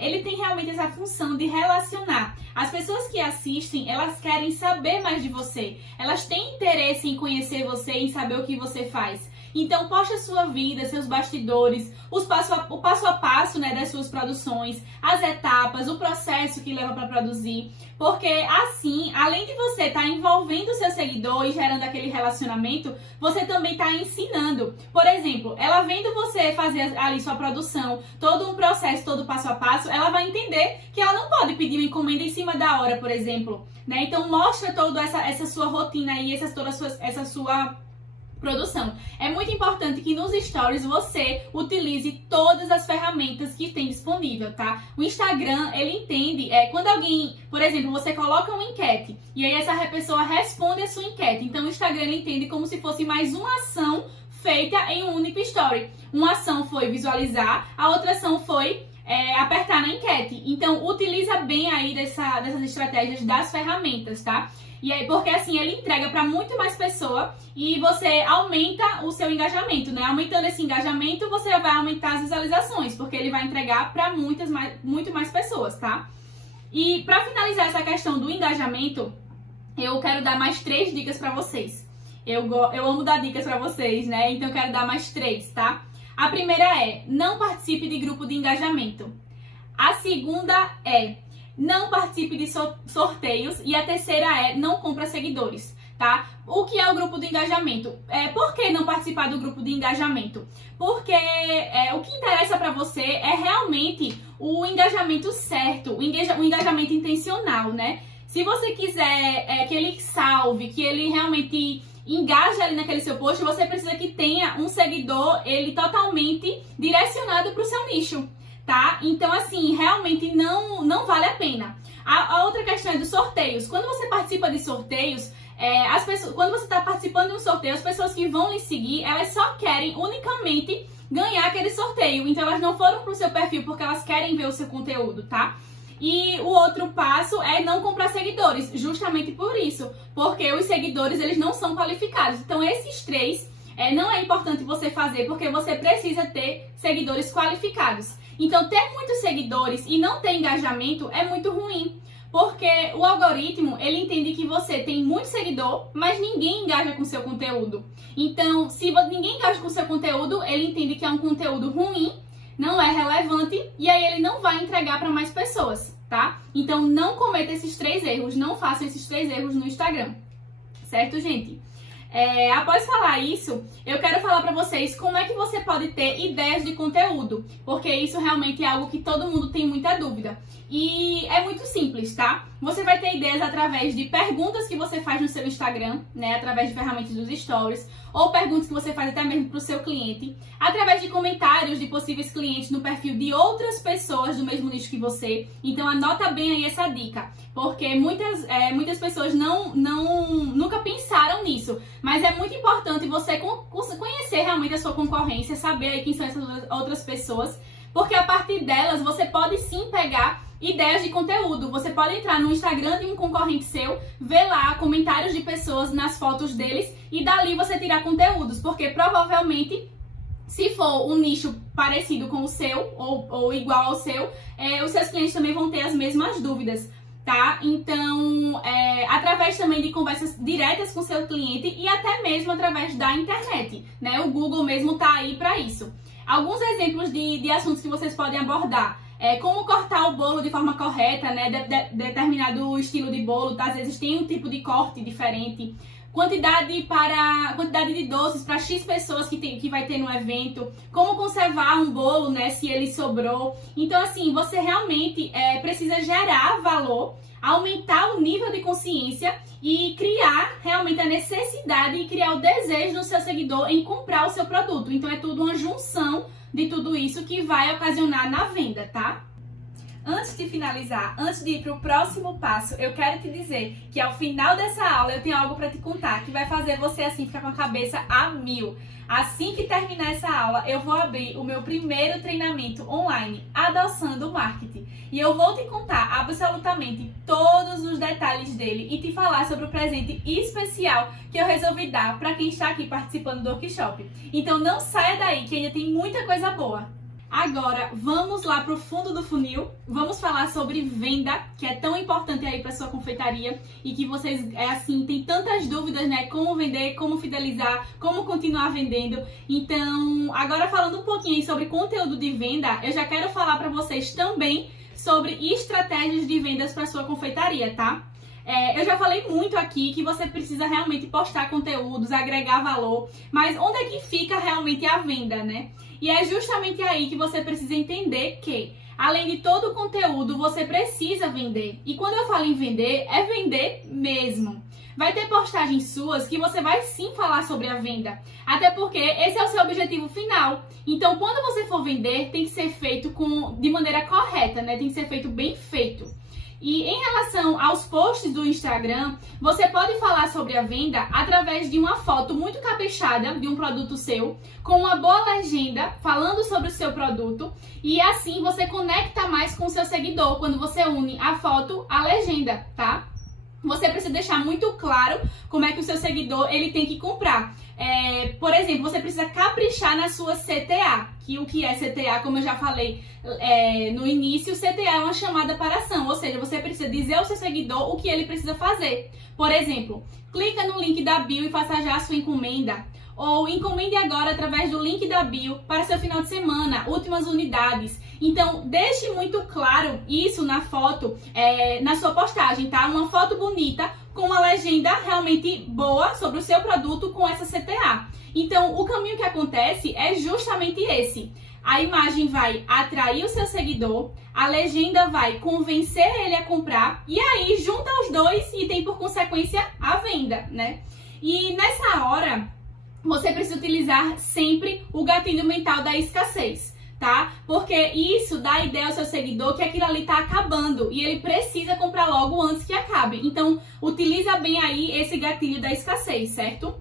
Ele tem realmente essa função de relacionar. As pessoas que assistem, elas querem saber mais de você. Elas têm interesse em conhecer você, em saber o que você faz. Então, poste a sua vida, seus bastidores, o passo a passo, né, das suas produções, as etapas, o processo que leva para produzir. Porque assim, além de você estar envolvendo o seu seguidor e gerando aquele relacionamento, você também está ensinando. Por exemplo, ela vendo você fazer ali sua produção, todo um processo, todo passo a passo, ela vai entender que ela não pode pedir uma encomenda em cima da hora, por exemplo, né? Então, mostra toda essa sua rotina aí, essa sua produção. É muito importante que nos stories você utilize todas as ferramentas que tem disponível, tá? O Instagram, ele entende, quando alguém, por exemplo, você coloca uma enquete e aí essa pessoa responde a sua enquete. Então o Instagram, ele entende como se fosse mais uma ação feita em um único story. Uma ação foi visualizar, a outra ação foi apertar na enquete. Então, utiliza bem aí dessas estratégias das ferramentas, tá? E aí, porque assim, ele entrega para muito mais pessoa e você aumenta o seu engajamento, né? Aumentando esse engajamento, você vai aumentar as visualizações, porque ele vai entregar para muito mais pessoas, tá? E para finalizar essa questão do engajamento, eu quero dar mais 3 dicas para vocês. Eu amo dar dicas para vocês, né? Então eu quero dar mais 3, tá? A primeira é, não participe de grupo de engajamento. A segunda é, não participe de sorteios. E a terceira é, não compra seguidores, tá? O que é o grupo de engajamento? Por que não participar do grupo de engajamento? Porque o que interessa para você é realmente o engajamento certo, o engajamento intencional, né? Se você quiser que ele salve, que ele realmente engaje ali naquele seu post, você precisa que tenha um seguidor, ele totalmente direcionado para o seu nicho, tá? Então, assim, realmente não vale a pena. A outra questão é dos sorteios. Quando você participa de sorteios, quando você está participando de um sorteio, as pessoas que vão lhe seguir, elas só querem unicamente ganhar aquele sorteio. Então, elas não foram para o seu perfil porque elas querem ver o seu conteúdo, tá? E o outro passo é não comprar seguidores, justamente por isso, porque os seguidores, eles não são qualificados. Então, esses 3 não é importante você fazer, porque você precisa ter seguidores qualificados. Então, ter muitos seguidores e não ter engajamento é muito ruim, porque o algoritmo, ele entende que você tem muito seguidor, mas ninguém engaja com o seu conteúdo. Então, se ninguém engaja com o seu conteúdo, ele entende que é um conteúdo ruim, não é relevante, e aí ele não vai entregar para mais pessoas, tá? Então, não cometa esses 3 erros, não façam esses 3 erros no Instagram, certo, gente? Após falar isso, eu quero falar para vocês como é que você pode ter ideias de conteúdo, porque isso realmente é algo que todo mundo tem muita dúvida. E é muito simples, tá? Você vai ter ideias através de perguntas que você faz no seu Instagram, né? Através de ferramentas dos stories, ou perguntas que você faz até mesmo para o seu cliente, através de comentários de possíveis clientes no perfil de outras pessoas do mesmo nicho que você. Então anota bem aí essa dica, porque muitas pessoas nunca pensaram nisso, mas é muito importante você conhecer realmente a sua concorrência, saber aí quem são essas outras pessoas, porque a partir delas você pode sim pegar ideias de conteúdo. Você pode entrar no Instagram de um concorrente seu, ver lá comentários de pessoas nas fotos deles e dali você tirar conteúdos, porque provavelmente, se for um nicho parecido com o seu ou igual ao seu, os seus clientes também vão ter as mesmas dúvidas, tá? Então, através também de conversas diretas com o seu cliente e até mesmo através da internet, né? O Google mesmo tá aí para isso. Alguns exemplos de assuntos que vocês podem abordar. Como cortar o bolo de forma correta, né? Determinado estilo de bolo, tá? Às vezes tem um tipo de corte diferente. Quantidade de doces para X pessoas que vai ter no evento. Como conservar um bolo, né? Se ele sobrou. Então, assim, você realmente precisa gerar valor, aumentar o nível de consciência e criar realmente a necessidade e criar o desejo do seu seguidor em comprar o seu produto. Então, é tudo uma junção de tudo isso que vai ocasionar na venda, tá? Antes de finalizar, antes de ir para o próximo passo, eu quero te dizer que ao final dessa aula eu tenho algo para te contar que vai fazer você assim ficar com a cabeça a 1000. Assim que terminar essa aula, eu vou abrir o meu primeiro treinamento online, Adoçando o Marketing. E eu vou te contar absolutamente todos os detalhes dele e te falar sobre o presente especial que eu resolvi dar para quem está aqui participando do workshop. Então não saia daí que ainda tem muita coisa boa. Agora, vamos lá para o fundo do funil, vamos falar sobre venda, que é tão importante aí para sua confeitaria e que vocês, tem tantas dúvidas, né? Como vender, como fidelizar, como continuar vendendo. Então, agora falando um pouquinho sobre conteúdo de venda, eu já quero falar para vocês também sobre estratégias de vendas para sua confeitaria, tá? Eu já falei muito aqui que você precisa realmente postar conteúdos, agregar valor, mas onde é que fica realmente a venda, né? E é justamente aí que você precisa entender que, além de todo o conteúdo, você precisa vender. E quando eu falo em vender, é vender mesmo. Vai ter postagens suas que você vai sim falar sobre a venda, até porque esse é o seu objetivo final. Então, quando você for vender, tem que ser feito de maneira correta, né? Tem que ser feito bem feito. E em relação aos posts do Instagram, você pode falar sobre a venda através de uma foto muito caprichada de um produto seu, com uma boa legenda falando sobre o seu produto, e assim você conecta mais com o seu seguidor quando você une a foto à legenda, tá? Você precisa deixar muito claro como é que o seu seguidor ele tem que comprar. Por exemplo, você precisa caprichar na sua CTA, que o que é CTA, como eu já falei no início, CTA é uma chamada para ação, ou seja, você precisa dizer ao seu seguidor o que ele precisa fazer. Por exemplo, clica no link da bio e faça já a sua encomenda. Ou encomende agora através do link da bio para seu final de semana, últimas unidades. Então, deixe muito claro isso na foto, na sua postagem, tá? Uma foto bonita com uma legenda realmente boa sobre o seu produto com essa CTA. Então, o caminho que acontece é justamente esse. A imagem vai atrair o seu seguidor, a legenda vai convencer ele a comprar e aí junta os dois e tem por consequência a venda, né? E nessa hora, você precisa utilizar sempre o gatilho mental da escassez, tá? Porque isso dá a ideia ao seu seguidor que aquilo ali tá acabando e ele precisa comprar logo antes que acabe. Então, utiliza bem aí esse gatilho da escassez, certo?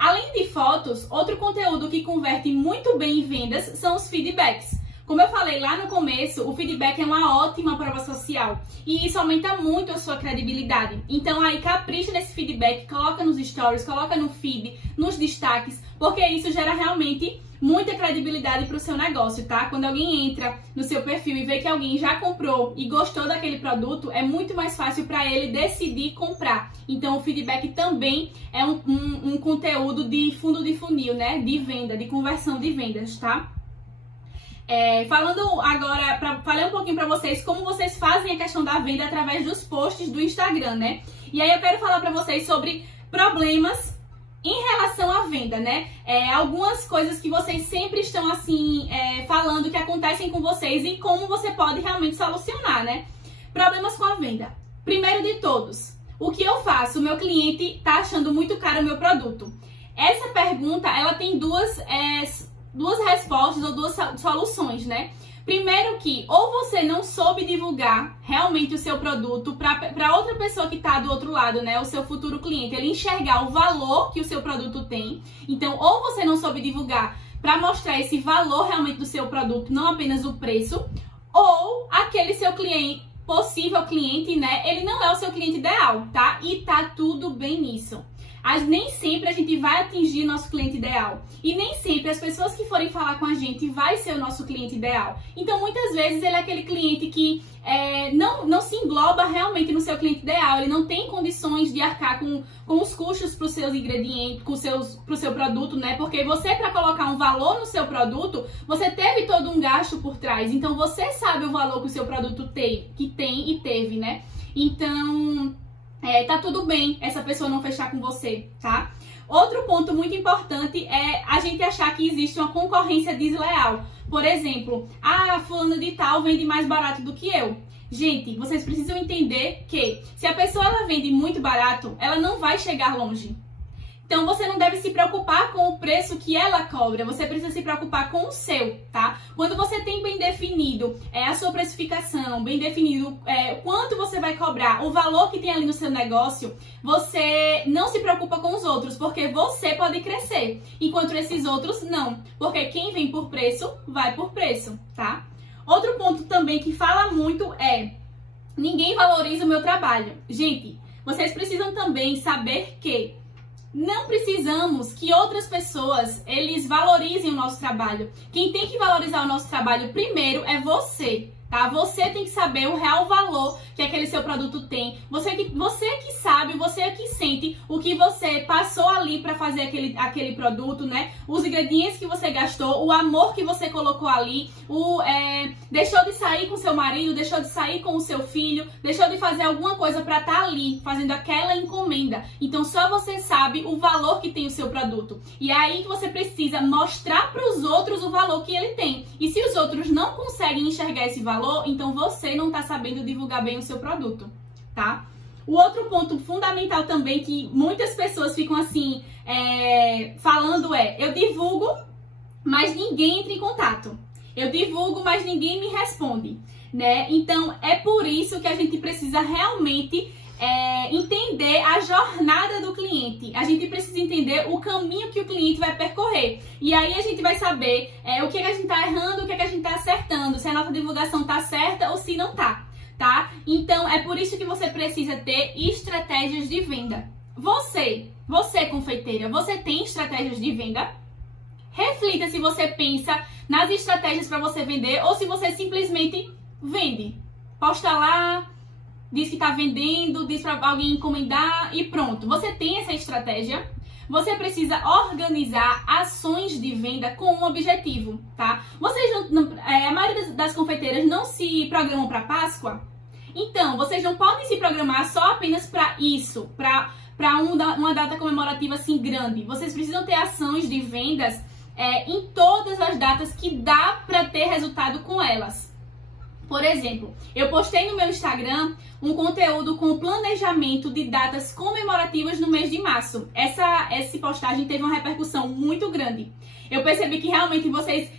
Além de fotos, outro conteúdo que converte muito bem em vendas são os feedbacks. Como eu falei lá no começo, o feedback é uma ótima prova social e isso aumenta muito a sua credibilidade. Então aí capricha nesse feedback, coloca nos stories, coloca no feed, nos destaques, porque isso gera realmente muita credibilidade para o seu negócio, tá? Quando alguém entra no seu perfil e vê que alguém já comprou e gostou daquele produto, é muito mais fácil para ele decidir comprar. Então o feedback também é um conteúdo de fundo de funil, né? De venda, de conversão de vendas, tá? Falando agora, falei um pouquinho pra vocês como vocês fazem a questão da venda através dos posts do Instagram, né? E aí eu quero falar pra vocês sobre problemas em relação à venda, né? Algumas coisas que vocês sempre estão assim falando que acontecem com vocês e como você pode realmente solucionar, né? Problemas com a venda. Primeiro de todos, o que eu faço? O meu cliente tá achando muito caro o meu produto. Essa pergunta, ela tem duas respostas ou duas soluções, né? Primeiro que ou você não soube divulgar realmente o seu produto para outra pessoa que está do outro lado, né? O seu futuro cliente, ele enxergar o valor que o seu produto tem. Então, ou você não soube divulgar para mostrar esse valor realmente do seu produto, não apenas o preço, ou aquele seu cliente, possível cliente, né? Ele não é o seu cliente ideal, tá? E tá tudo bem nisso. Nem sempre a gente vai atingir nosso cliente ideal. E nem sempre as pessoas que forem falar com a gente vai ser o nosso cliente ideal. Então, muitas vezes, ele é aquele cliente que não se engloba realmente no seu cliente ideal. Ele não tem condições de arcar com os custos para os seus ingredientes, para o seu produto, né? Porque você, para colocar um valor no seu produto, você teve todo um gasto por trás. Então, você sabe o valor que o seu produto tem e teve, né? Então, tá tudo bem essa pessoa não fechar com você, tá? Outro ponto muito importante é a gente achar que existe uma concorrência desleal. Por exemplo, fulano de tal vende mais barato do que eu. Gente, vocês precisam entender que se a pessoa ela vende muito barato, ela não vai chegar longe. Então, você não deve se preocupar com o preço que ela cobra, você precisa se preocupar com o seu, tá? Quando você tem bem definido a sua precificação, bem definido quanto você vai cobrar, o valor que tem ali no seu negócio, você não se preocupa com os outros, porque você pode crescer, enquanto esses outros não, porque quem vem por preço, vai por preço, tá? Outro ponto também que fala muito ninguém valoriza o meu trabalho. Gente, vocês precisam também saber que não precisamos que outras pessoas, eles valorizem o nosso trabalho. Quem tem que valorizar o nosso trabalho primeiro é você, tá? Você tem que saber o real valor que aquele seu produto tem. Você que sabe, você que sente o que você passou ali para fazer aquele produto, né? Os ingredientes que você gastou, o amor que você colocou ali, deixou de sair com seu marido, deixou de sair com o seu filho, deixou de fazer alguma coisa para estar ali, fazendo aquela encomenda. Então, só você sabe o valor que tem o seu produto. E é aí que você precisa mostrar para os outros o valor que ele tem. E se os outros não conseguem enxergar esse valor, então você não está sabendo divulgar bem o seu produto, tá? O outro ponto fundamental também que muitas pessoas ficam assim, falando eu divulgo, mas ninguém entra em contato. Eu divulgo, mas ninguém me responde. né? Então, é por isso que a gente precisa realmente entender a jornada do cliente. A gente precisa entender o caminho que o cliente vai percorrer. E aí a gente vai saber o que a gente tá errando, o que a gente tá acertando, se a nossa divulgação tá certa ou se não tá, tá? Então, é por isso que você precisa ter estratégias de venda. Você, confeiteira, você tem estratégias de venda? Reflita se você pensa nas estratégias para você vender ou se você simplesmente vende. Posta lá, diz que está vendendo, diz para alguém encomendar e pronto. Você tem essa estratégia? Você precisa organizar ações de venda com um objetivo, tá? A maioria das confeiteiras não se programam para Páscoa? Então, vocês não podem se programar só apenas para isso, para uma data comemorativa assim grande. Vocês precisam ter ações de vendas em todas as datas que dá para ter resultado com elas. Por exemplo, eu postei no meu Instagram um conteúdo com planejamento de datas comemorativas no mês de março. Essa postagem teve uma repercussão muito grande. Eu percebi que realmente vocês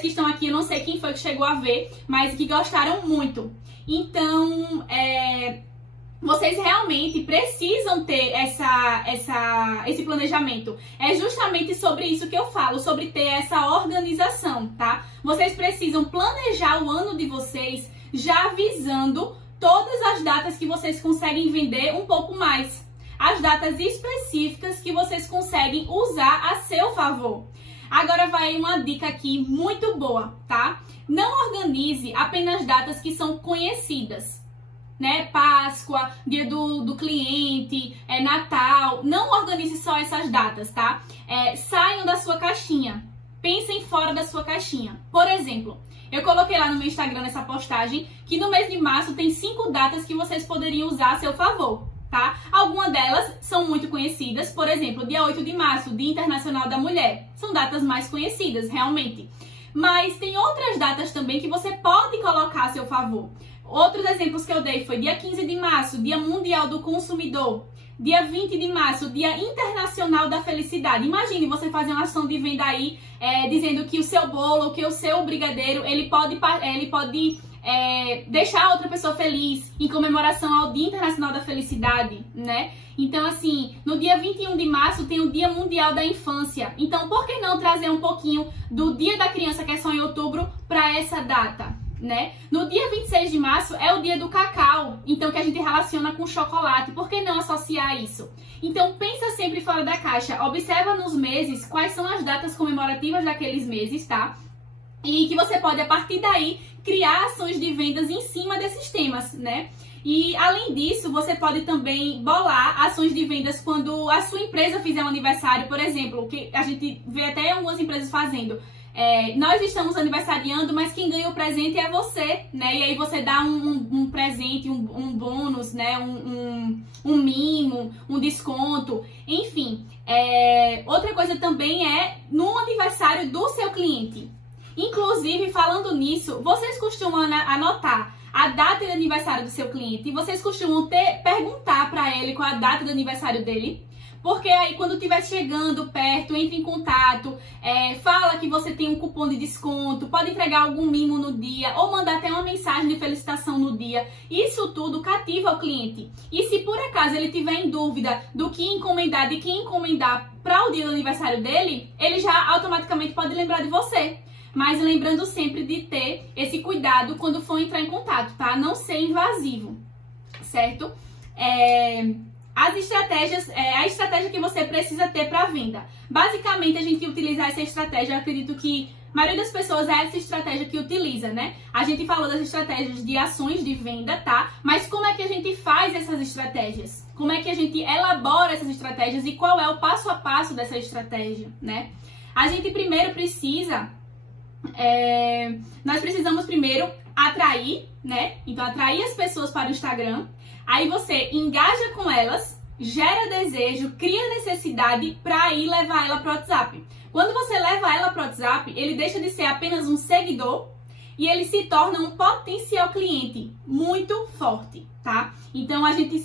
que estão aqui, eu não sei quem foi que chegou a ver, mas que gostaram muito. Então, vocês realmente precisam ter esse planejamento. É justamente sobre isso que eu falo, sobre ter essa organização, tá? Vocês precisam planejar o ano de vocês já avisando todas as datas que vocês conseguem vender um pouco mais. As datas específicas que vocês conseguem usar a seu favor. Agora vai uma dica aqui muito boa, tá? Não organize apenas datas que são conhecidas. Né? Páscoa, dia do cliente, Natal. Não organize só essas datas, tá? Saiam da sua caixinha. Pensem fora da sua caixinha. Por exemplo, eu coloquei lá no meu Instagram nessa postagem que no mês de março tem 5 datas que vocês poderiam usar a seu favor, tá? Algumas delas são muito conhecidas. Por exemplo, dia 8 de março, Dia Internacional da Mulher. São datas mais conhecidas, realmente. Mas tem outras datas também que você pode colocar a seu favor. Outros exemplos que eu dei foi dia 15 de março, Dia Mundial do Consumidor. Dia 20 de março, Dia Internacional da Felicidade. Imagine você fazer uma ação de venda aí, dizendo que o seu bolo, que o seu brigadeiro, ele pode deixar outra pessoa feliz em comemoração ao Dia Internacional da Felicidade, né? Então, assim, no dia 21 de março tem o Dia Mundial da Infância. Então, por que não trazer um pouquinho do Dia da Criança, que é só em outubro, para essa data? Né? No dia 26 de março é o dia do cacau, então que a gente relaciona com chocolate. Por que não associar isso? Então pensa sempre fora da caixa, observa nos meses quais são as datas comemorativas daqueles meses, tá? E que você pode, a partir daí, criar ações de vendas em cima desses temas, né? E além disso, você pode também bolar ações de vendas quando a sua empresa fizer um aniversário, por exemplo, que a gente vê até algumas empresas fazendo. Nós estamos aniversariando, mas quem ganha o presente é você, né? E aí você dá um presente, um bônus, né? Um mimo, um desconto, enfim. Outra coisa também é no aniversário do seu cliente. Inclusive, falando nisso, vocês costumam anotar a data de aniversário do seu cliente e vocês costumam perguntar para ele qual a data do aniversário dele? Porque aí quando estiver chegando perto, entre em contato, fala que você tem um cupom de desconto, pode entregar algum mimo no dia ou mandar até uma mensagem de felicitação no dia. Isso tudo cativa o cliente. E se por acaso ele tiver em dúvida do que encomendar, de quem encomendar para o dia do aniversário dele, ele já automaticamente pode lembrar de você. Mas lembrando sempre de ter esse cuidado quando for entrar em contato, tá? Não ser invasivo, certo? A estratégia que você precisa ter para venda. Basicamente, a gente utilizar essa estratégia, eu acredito que a maioria das pessoas é essa estratégia que utiliza, né? A gente falou das estratégias de ações de venda, tá? Mas como é que a gente faz essas estratégias? Como é que a gente elabora essas estratégias e qual é o passo a passo dessa estratégia, né? A gente primeiro precisa... nós precisamos primeiro atrair, né? Então, atrair as pessoas para o Instagram. Aí você engaja com elas, gera desejo, cria necessidade para aí levar ela para o WhatsApp. Quando você leva ela para o WhatsApp, ele deixa de ser apenas um seguidor e ele se torna um potencial cliente muito forte, tá? Então, a gente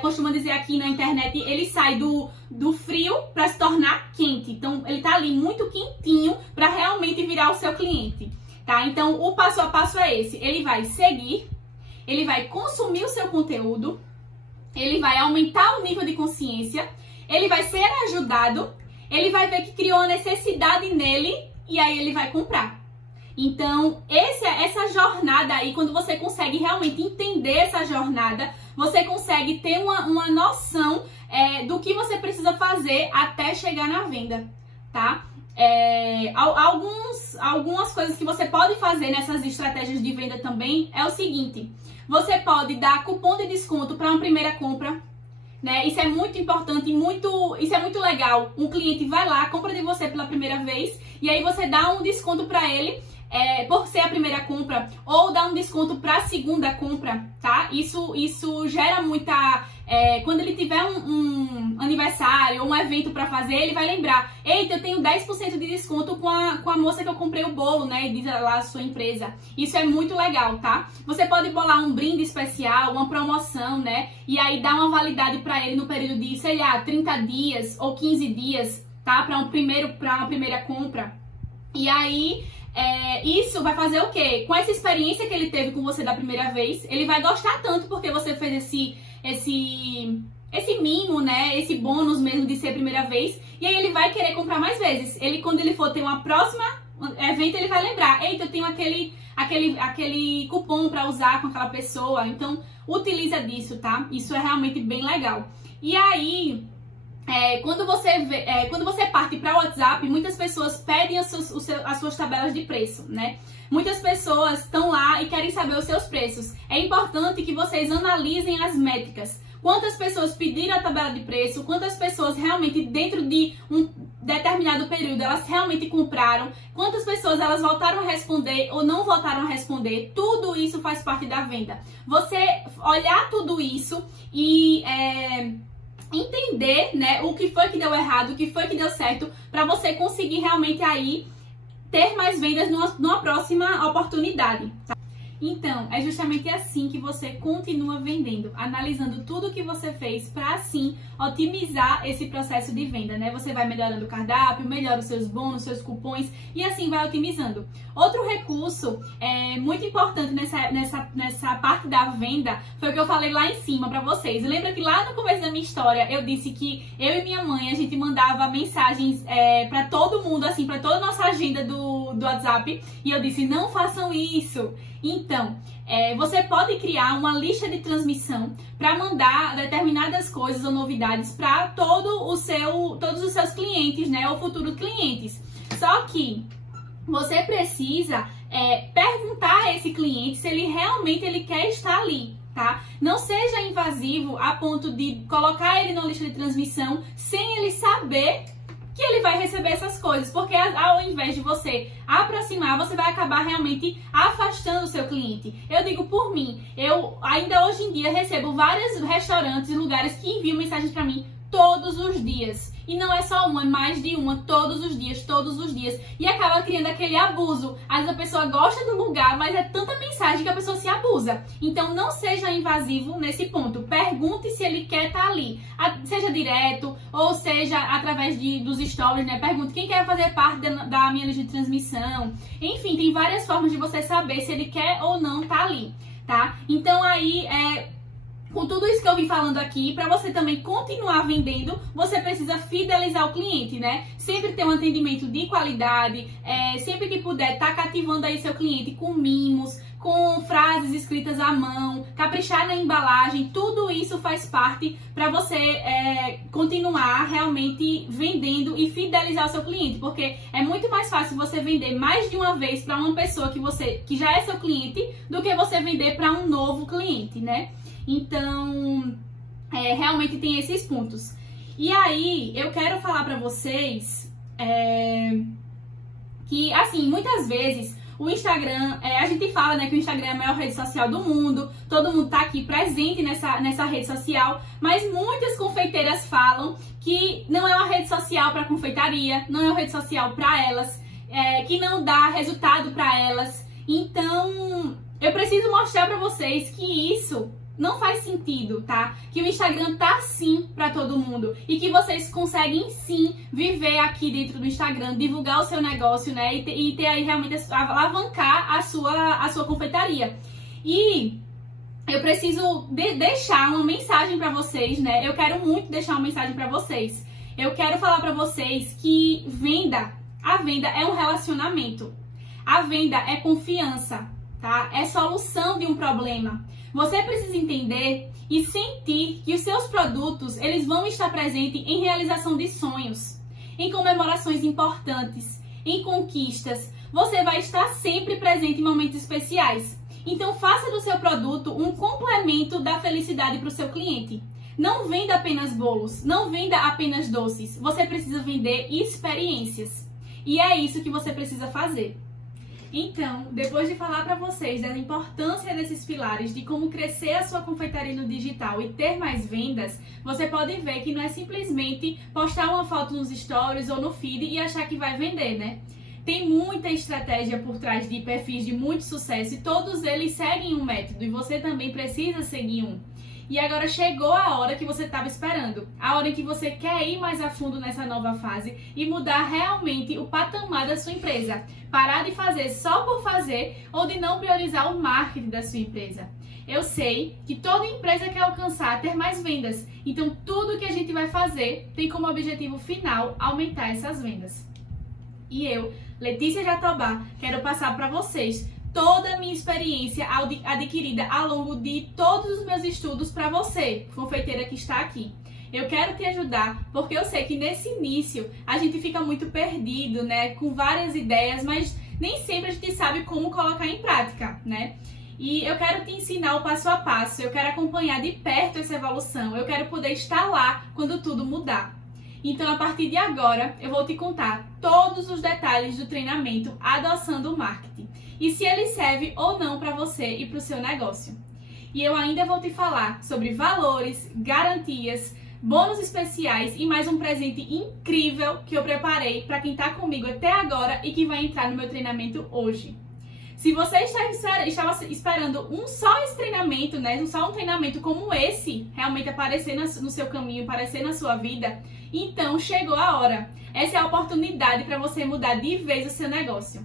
costuma dizer aqui na internet, ele sai do frio para se tornar quente. Então, ele tá ali muito quentinho para realmente virar o seu cliente. tá? Então, o passo a passo é esse. Ele vai seguir, ele vai consumir o seu conteúdo, ele vai aumentar o nível de consciência, ele vai ser ajudado, ele vai ver que criou uma necessidade nele e aí ele vai comprar. Então, essa jornada aí, quando você consegue realmente entender essa jornada, você consegue ter uma noção do que você precisa fazer até chegar na venda, tá? Algumas coisas que você pode fazer nessas estratégias de venda também é o seguinte: você pode dar cupom de desconto para uma primeira compra, né? Isso é muito importante, isso é muito legal. Um cliente vai lá, compra de você pela primeira vez e aí você dá um desconto para ele por ser a primeira compra, ou dá um desconto para a segunda compra, tá? Isso gera muita... quando ele tiver um aniversário ou um evento para fazer, ele vai lembrar: eita, eu tenho 10% de desconto com a moça que eu comprei o bolo, né? E diz lá a sua empresa. Isso é muito legal, tá? Você pode bolar um brinde especial, uma promoção, né? E aí dar uma validade para ele no período de, sei lá, 30 dias ou 15 dias, tá? Para uma primeira compra. E aí... isso vai fazer o quê? Com essa experiência que ele teve com você da primeira vez, ele vai gostar tanto porque você fez esse mimo, né? Esse bônus mesmo de ser a primeira vez. E aí ele vai querer comprar mais vezes. Quando ele for ter uma próxima evento, ele vai lembrar: eita, eu tenho aquele cupom para usar com aquela pessoa. Então, utiliza disso, tá? Isso é realmente bem legal. E aí... quando você parte para o WhatsApp, muitas pessoas pedem as suas tabelas de preço, né? Muitas pessoas estão lá e querem saber os seus preços. É importante que vocês analisem as métricas. Quantas pessoas pediram a tabela de preço, quantas pessoas realmente dentro de um determinado período elas realmente compraram, quantas pessoas elas voltaram a responder ou não voltaram a responder. Tudo isso faz parte da venda. Você olhar tudo isso e... entender, né, o que foi que deu errado, o que foi que deu certo, para você conseguir realmente aí ter mais vendas numa próxima oportunidade, tá? Então, é justamente assim que você continua vendendo, analisando tudo que você fez para assim otimizar esse processo de venda, né? Você vai melhorando o cardápio, melhora os seus bônus, seus cupons e assim vai otimizando. Outro recurso muito importante nessa parte da venda foi o que eu falei lá em cima para vocês. Lembra que lá no começo da minha história eu disse que eu e minha mãe, a gente mandava mensagens para todo mundo, assim, para toda a nossa agenda do WhatsApp, e eu disse: não façam isso. Então, você pode criar uma lista de transmissão para mandar determinadas coisas ou novidades para todos os seus clientes, né, ou futuros clientes. Só que você precisa perguntar a esse cliente se ele realmente quer estar ali, tá? Não seja invasivo a ponto de colocar ele na lista de transmissão sem ele saber que ele vai receber essas coisas, porque ao invés de você aproximar, você vai acabar realmente afastando o seu cliente. Eu digo por mim, eu ainda hoje em dia recebo vários restaurantes e lugares que enviam mensagens para mim todos os dias. E não é só uma, é mais de uma, todos os dias. E acaba criando aquele abuso. Às vezes a pessoa gosta do lugar, mas é tanta mensagem que a pessoa se abusa. Então não seja invasivo nesse ponto. Pergunte se ele quer estar ali. Seja direto, ou seja através dos stories, né? Pergunte quem quer fazer parte da minha lista de transmissão. Enfim, tem várias formas de você saber se ele quer ou não estar ali, tá? Então aí com tudo isso que eu vim falando aqui, para você também continuar vendendo, você precisa fidelizar o cliente, né? Sempre ter um atendimento de qualidade, sempre que puder, tá cativando aí seu cliente com mimos, com frases escritas à mão, caprichar na embalagem. Tudo isso faz parte para você continuar realmente vendendo e fidelizar o seu cliente, porque é muito mais fácil você vender mais de uma vez para uma pessoa que já é seu cliente do que você vender para um novo cliente, né? Então, realmente tem esses pontos. E aí, eu quero falar pra vocês que, assim, muitas vezes o Instagram, a gente fala, né, que o Instagram é a maior rede social do mundo, todo mundo tá aqui presente nessa rede social, mas muitas confeiteiras falam que não é uma rede social para confeitaria, não é uma rede social para elas, que não dá resultado para elas. Então, eu preciso mostrar pra vocês que isso não faz sentido, tá? Que o Instagram tá sim para todo mundo e que vocês conseguem sim viver aqui dentro do Instagram, divulgar o seu negócio, né? E ter aí realmente alavancar a sua confeitaria. E eu preciso deixar uma mensagem para vocês, né? Eu quero muito deixar uma mensagem para vocês. Eu quero falar para vocês que a venda é um relacionamento. A venda é confiança, tá? É solução de um problema. Você precisa entender e sentir que os seus produtos, eles vão estar presentes em realização de sonhos, em comemorações importantes, em conquistas. Você vai estar sempre presente em momentos especiais. Então, faça do seu produto um complemento da felicidade para o seu cliente. Não venda apenas bolos, não venda apenas doces. Você precisa vender experiências. E é isso que você precisa fazer. Então, depois de falar para vocês da importância desses pilares, de como crescer a sua confeitaria no digital e ter mais vendas, você pode ver que não é simplesmente postar uma foto nos stories ou no feed e achar que vai vender, né? Tem muita estratégia por trás de perfis de muito sucesso e todos eles seguem um método e você também precisa seguir um. E agora chegou a hora que você estava esperando, a hora em que você quer ir mais a fundo nessa nova fase e mudar realmente o patamar da sua empresa. Parar de fazer só por fazer ou de não priorizar o marketing da sua empresa. Eu sei que toda empresa quer alcançar ter mais vendas, então tudo que a gente vai fazer tem como objetivo final aumentar essas vendas. E eu, Letícia Jatobá, quero passar para vocês toda a minha experiência adquirida ao longo de todos os meus estudos para você, confeiteira que está aqui. Eu quero te ajudar porque eu sei que nesse início a gente fica muito perdido, né, com várias ideias, mas nem sempre a gente sabe como colocar em prática, né? E eu quero te ensinar o passo a passo, eu quero acompanhar de perto essa evolução, eu quero poder estar lá quando tudo mudar. Então, a partir de agora, eu vou te contar todos os detalhes do treinamento Adoçando o Marketing e se ele serve ou não para você e para o seu negócio. E eu ainda vou te falar sobre valores, garantias, bônus especiais e mais um presente incrível que eu preparei para quem está comigo até agora e que vai entrar no meu treinamento hoje. Se você estava esperando só esse treinamento, né, só um treinamento como esse, realmente aparecer no seu caminho, aparecer na sua vida, então chegou a hora. Essa é a oportunidade para você mudar de vez o seu negócio.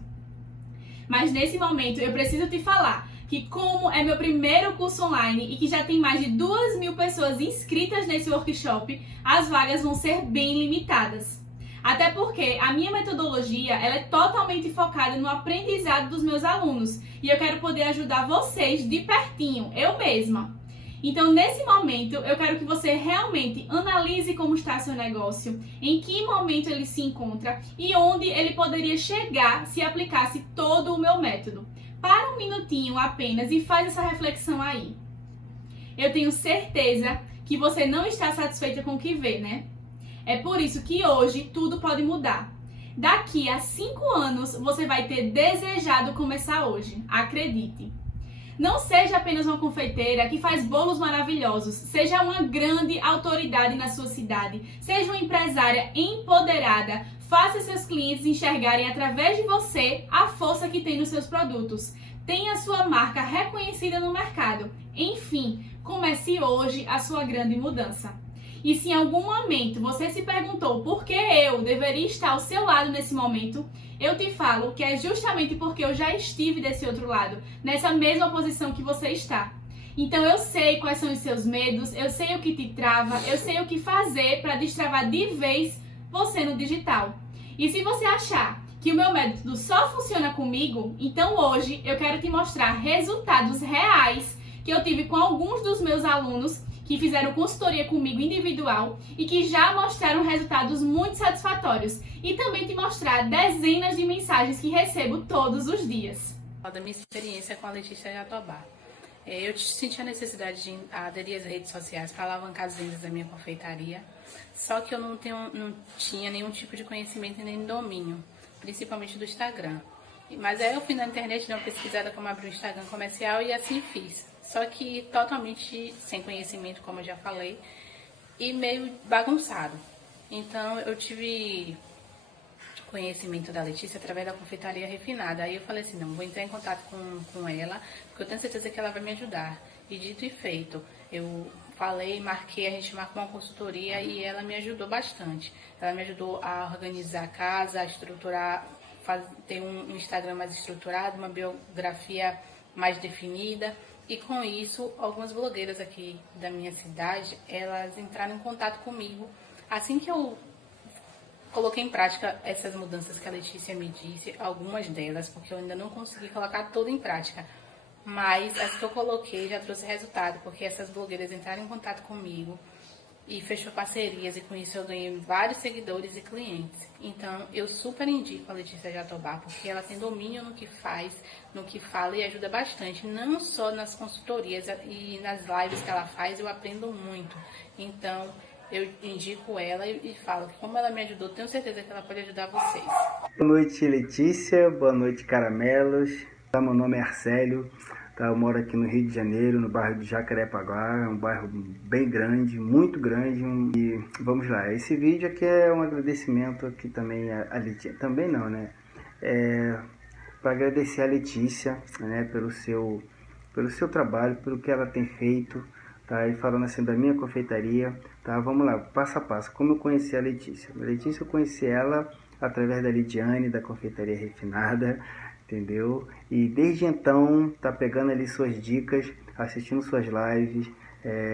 Mas nesse momento eu preciso te falar que como é meu primeiro curso online e que já tem mais de 2.000 pessoas inscritas nesse workshop, as vagas vão ser bem limitadas. Até porque a minha metodologia ela é totalmente focada no aprendizado dos meus alunos e eu quero poder ajudar vocês de pertinho, eu mesma. Então, nesse momento, eu quero que você realmente analise como está seu negócio, em que momento ele se encontra e onde ele poderia chegar se aplicasse todo o meu método. Para um minutinho apenas e faz essa reflexão aí. Eu tenho certeza que você não está satisfeita com o que vê, né? É por isso que hoje tudo pode mudar. Daqui a 5 anos, você vai ter desejado começar hoje. Acredite. Não seja apenas uma confeiteira que faz bolos maravilhosos. Seja uma grande autoridade na sua cidade. Seja uma empresária empoderada. Faça seus clientes enxergarem através de você a força que tem nos seus produtos. Tenha sua marca reconhecida no mercado. Enfim, comece hoje a sua grande mudança. E se em algum momento você se perguntou por que eu deveria estar ao seu lado nesse momento, eu te falo que é justamente porque eu já estive desse outro lado, nessa mesma posição que você está. Então eu sei quais são os seus medos, eu sei o que te trava, eu sei o que fazer para destravar de vez você no digital. E se você achar que o meu método só funciona comigo, então hoje eu quero te mostrar resultados reais que eu tive com alguns dos meus alunos que fizeram consultoria comigo individual e que já mostraram resultados muito satisfatórios e também te mostrar dezenas de mensagens que recebo todos os dias. Da minha experiência com a Letícia Jatobá. Eu senti a necessidade de aderir às redes sociais para alavancar as vendas da minha confeitaria, só que eu não tinha nenhum tipo de conhecimento nem domínio, principalmente do Instagram. Mas aí eu fui na internet, dei uma pesquisada como abrir um Instagram comercial e assim fiz. Só que totalmente sem conhecimento, como eu já falei, e meio bagunçado. Então eu tive conhecimento da Letícia através da confeitaria refinada. Aí eu falei assim, não, vou entrar em contato com ela, porque eu tenho certeza que ela vai me ajudar. E dito e feito, eu falei, marquei, a gente marcou uma consultoria e ela me ajudou bastante. Ela me ajudou a organizar a casa, a estruturar, ter um Instagram mais estruturado, uma biografia mais definida. E com isso, algumas blogueiras aqui da minha cidade, elas entraram em contato comigo. Assim que eu coloquei em prática essas mudanças que a Letícia me disse, algumas delas, porque eu ainda não consegui colocar tudo em prática. Mas as que eu coloquei já trouxe resultado, porque essas blogueiras entraram em contato comigo e fechou parcerias, e com isso eu ganhei vários seguidores e clientes. Então, eu super indico a Letícia Jatobá, porque ela tem domínio no que faz, no que fala, e ajuda bastante, não só nas consultorias e nas lives que ela faz, eu aprendo muito. Então, eu indico ela e falo que como ela me ajudou, tenho certeza que ela pode ajudar vocês. Boa noite, Letícia. Boa noite, Caramelos. Meu nome é Arcélio. Eu moro aqui no Rio de Janeiro, no bairro de Jacarepaguá. É um bairro bem grande, muito grande. E vamos lá, esse vídeo aqui é um agradecimento aqui também a Letícia. Também não, né? Para agradecer a Letícia, né, pelo seu trabalho, pelo que ela tem feito. Tá? E falando assim da minha confeitaria, tá? Vamos lá, passo a passo. Como eu conheci a Letícia? A Letícia, eu conheci ela através da Lidiane, da Confeitaria Refinada, entendeu? E desde então, tá pegando ali suas dicas, assistindo suas lives.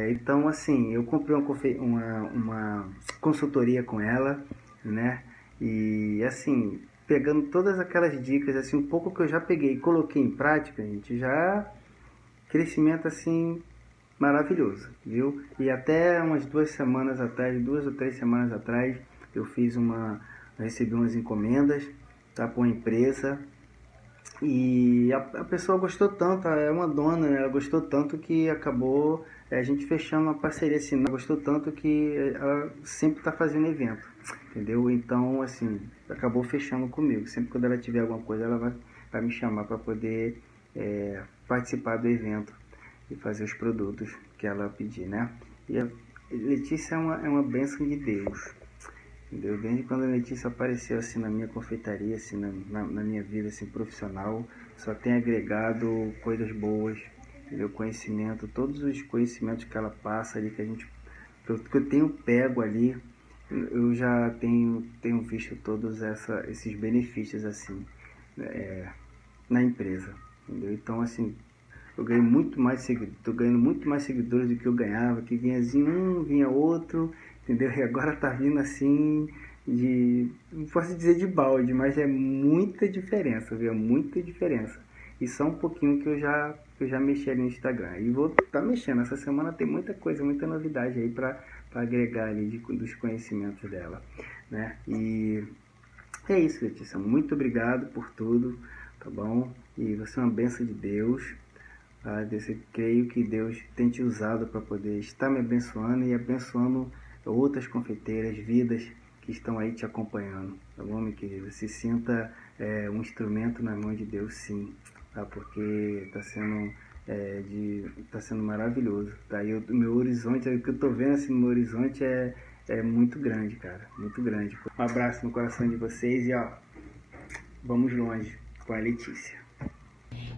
Então, assim, eu comprei uma consultoria com ela, né? E, assim, pegando todas aquelas dicas, assim, um pouco que eu já peguei e coloquei em prática, gente, já crescimento, assim, maravilhoso, viu? E até umas 2 ou 3 semanas atrás, eu recebi umas encomendas, tá, para uma empresa, e a pessoa gostou tanto, é uma dona, né? Ela gostou tanto que acabou a gente fechando uma parceria assim, ela gostou tanto que ela sempre está fazendo evento, entendeu? Então, assim, acabou fechando comigo. Sempre quando ela tiver alguma coisa, ela vai me chamar para poder participar do evento e fazer os produtos que ela pedir, né? E a Letícia é uma bênção de Deus, entendeu? Desde quando a Letícia apareceu assim na minha confeitaria, assim, na minha vida assim, profissional, só tem agregado coisas boas, entendeu? Conhecimento, todos os conhecimentos que ela passa ali, que eu tenho pego ali, eu já tenho visto todos esses benefícios assim, na empresa, entendeu? Então, assim, eu ganhei muito mais seguidores, tô ganhando muito mais seguidores do que eu ganhava, que vinha um, vinha outro, entendeu? E agora tá vindo assim, não posso dizer de balde, mas é muita diferença, viu? Muita diferença. E só um pouquinho que eu já mexi ali no Instagram. E vou estar mexendo, essa semana tem muita coisa, muita novidade aí para agregar ali dos conhecimentos dela, né? E é isso, Letícia, muito obrigado por tudo, tá bom? E você é uma bênção de Deus. Eu creio que Deus tem te usado para poder estar me abençoando e abençoando outras confeiteiras, vidas que estão aí te acompanhando, tá bom, meu querido? Se sinta um instrumento na mão de Deus, sim, tá? Porque está sendo maravilhoso, tá? E o meu horizonte, o que eu tô vendo assim no meu horizonte é muito grande, cara, muito grande. Um abraço no coração de vocês e ó, vamos longe com a Letícia.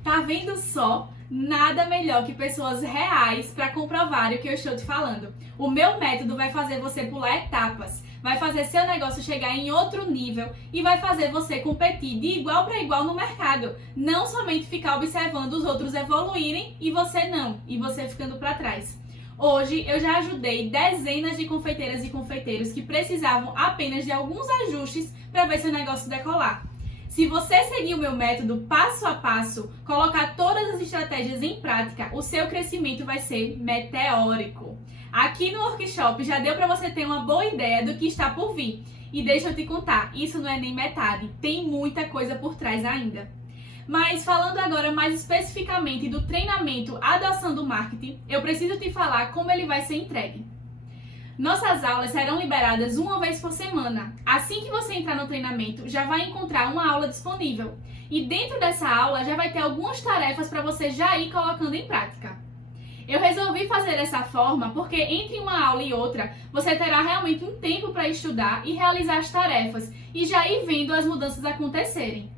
Tá vendo só? Nada melhor que pessoas reais para comprovar o que eu estou te falando. O meu método vai fazer você pular etapas, vai fazer seu negócio chegar em outro nível e vai fazer você competir de igual para igual no mercado. Não somente ficar observando os outros evoluírem e você ficando para trás. Hoje eu já ajudei dezenas de confeiteiras e confeiteiros que precisavam apenas de alguns ajustes para ver seu negócio decolar. Se você seguir o meu método passo a passo, colocar todas as estratégias em prática, o seu crescimento vai ser meteórico. Aqui no workshop já deu para você ter uma boa ideia do que está por vir. E deixa eu te contar, isso não é nem metade, tem muita coisa por trás ainda. Mas falando agora mais especificamente do treinamento Adoção do Marketing, eu preciso te falar como ele vai ser entregue. Nossas aulas serão liberadas uma vez por semana. Assim que você entrar no treinamento, já vai encontrar uma aula disponível. E dentro dessa aula já vai ter algumas tarefas para você já ir colocando em prática. Eu resolvi fazer dessa forma porque entre uma aula e outra, você terá realmente um tempo para estudar e realizar as tarefas e já ir vendo as mudanças acontecerem.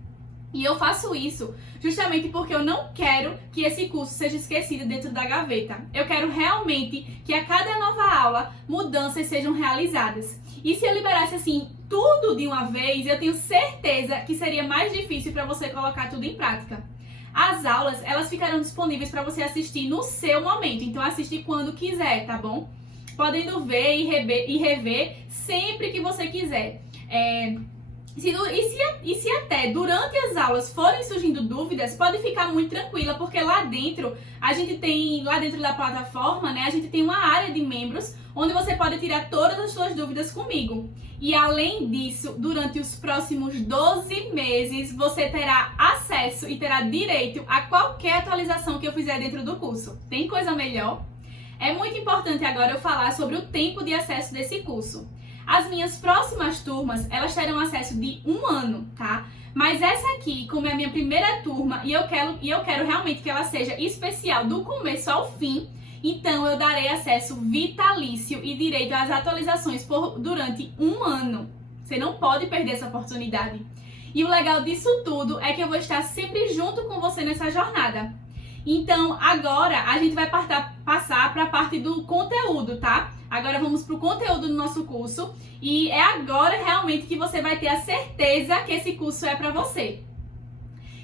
E eu faço isso justamente porque eu não quero que esse curso seja esquecido dentro da gaveta. Eu quero realmente que a cada nova aula, mudanças sejam realizadas. E se eu liberasse assim tudo de uma vez, eu tenho certeza que seria mais difícil para você colocar tudo em prática. As aulas, elas ficarão disponíveis para você assistir no seu momento, então assiste quando quiser, tá bom? Podendo ver e rever sempre que você quiser. E se até durante as aulas forem surgindo dúvidas, pode ficar muito tranquila, porque lá dentro da plataforma, né, a gente tem uma área de membros onde você pode tirar todas as suas dúvidas comigo. E além disso, durante os próximos 12 meses, você terá acesso e terá direito a qualquer atualização que eu fizer dentro do curso. Tem coisa melhor? É muito importante agora eu falar sobre o tempo de acesso desse curso. As minhas próximas turmas, elas terão acesso de 1 ano, tá? Mas essa aqui, como é a minha primeira turma e eu quero realmente que ela seja especial do começo ao fim, então eu darei acesso vitalício e direito às atualizações durante 1 ano. Você não pode perder essa oportunidade. E o legal disso tudo é que eu vou estar sempre junto com você nessa jornada. Então, agora a gente vai passar para a parte do conteúdo, tá? Agora vamos para o conteúdo do nosso curso e é agora realmente que você vai ter a certeza que esse curso é para você.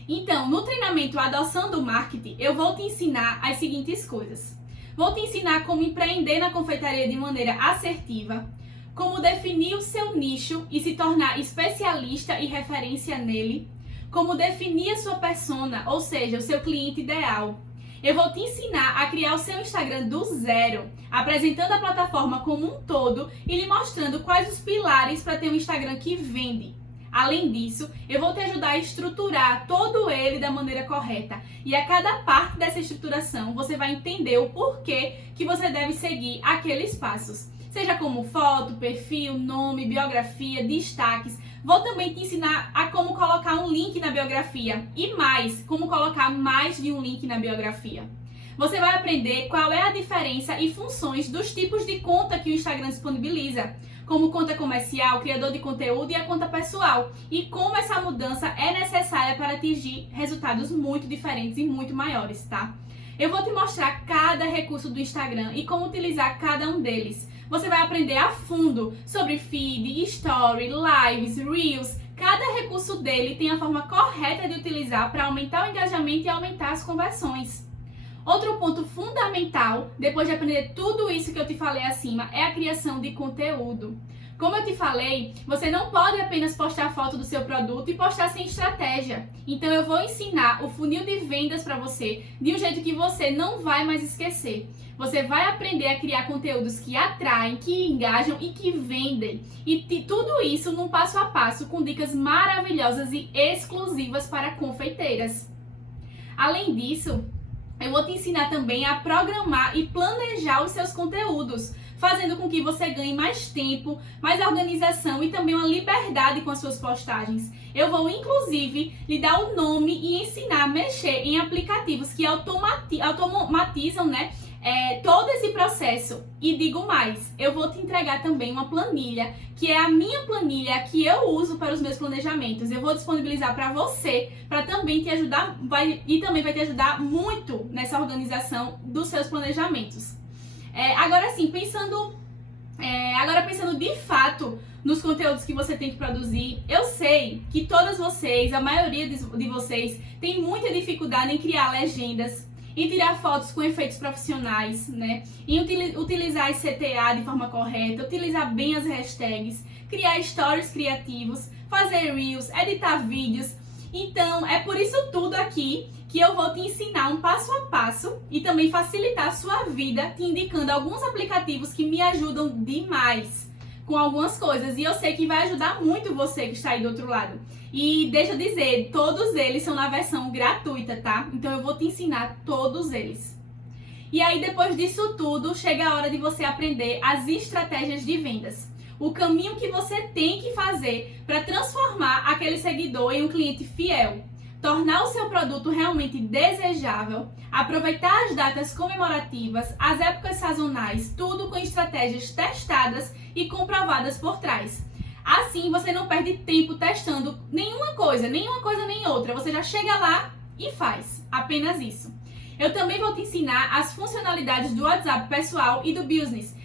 Então, no treinamento Adoçando o Marketing, eu vou te ensinar as seguintes coisas. Vou te ensinar como empreender na confeitaria de maneira assertiva, como definir o seu nicho e se tornar especialista e referência nele, como definir a sua persona, ou seja, o seu cliente ideal. Eu vou te ensinar a criar o seu Instagram do zero, apresentando a plataforma como um todo e lhe mostrando quais os pilares para ter um Instagram que vende. Além disso, eu vou te ajudar a estruturar todo ele da maneira correta. E a cada parte dessa estruturação, você vai entender o porquê que você deve seguir aqueles passos. Seja como foto, perfil, nome, biografia, destaques. Vou também te ensinar a como colocar um link na biografia e mais, como colocar mais de um link na biografia. Você vai aprender qual é a diferença e funções dos tipos de conta que o Instagram disponibiliza, como conta comercial, criador de conteúdo e a conta pessoal, e como essa mudança é necessária para atingir resultados muito diferentes e muito maiores, tá? Eu vou te mostrar cada recurso do Instagram e como utilizar cada um deles. Você vai aprender a fundo sobre feed, story, lives, reels. Cada recurso dele tem a forma correta de utilizar para aumentar o engajamento e aumentar as conversões. Outro ponto fundamental, depois de aprender tudo isso que eu te falei acima, é a criação de conteúdo. Como eu te falei, você não pode apenas postar foto do seu produto e postar sem estratégia. Então eu vou ensinar o funil de vendas para você de um jeito que você não vai mais esquecer. Você vai aprender a criar conteúdos que atraem, que engajam e que vendem. E tudo isso num passo a passo com dicas maravilhosas e exclusivas para confeiteiras. Além disso, eu vou te ensinar também a programar e planejar os seus conteúdos, fazendo com que você ganhe mais tempo, mais organização e também uma liberdade com as suas postagens. Eu vou, inclusive, lhe dar o nome e ensinar a mexer em aplicativos que automatizam, todo esse processo. E digo mais, eu vou te entregar também uma planilha, que é a minha planilha que eu uso para os meus planejamentos. Eu vou disponibilizar para você, para também te ajudar, também vai te ajudar muito nessa organização dos seus planejamentos. Agora sim, pensando de fato nos conteúdos que você tem que produzir, eu sei que todas vocês, a maioria de vocês, tem muita dificuldade em criar legendas, em tirar fotos com efeitos profissionais, em utilizar as CTA de forma correta, utilizar bem as hashtags, criar stories criativos, fazer reels, editar vídeos. Então, é por isso tudo aqui que eu vou te ensinar um passo a passo e também facilitar a sua vida, te indicando alguns aplicativos que me ajudam demais com algumas coisas. E eu sei que vai ajudar muito você que está aí do outro lado. E deixa eu dizer, todos eles são na versão gratuita, tá? Então eu vou te ensinar todos eles. E aí depois disso tudo, chega a hora de você aprender as estratégias de vendas. O caminho que você tem que fazer para transformar aquele seguidor em um cliente fiel. tornar o seu produto realmente desejável, aproveitar as datas comemorativas, as épocas sazonais, tudo com estratégias testadas e comprovadas por trás. Assim, você não perde tempo testando nenhuma coisa nem outra. Você já chega lá e faz. Apenas isso. Eu também vou te ensinar as funcionalidades do WhatsApp pessoal e do business.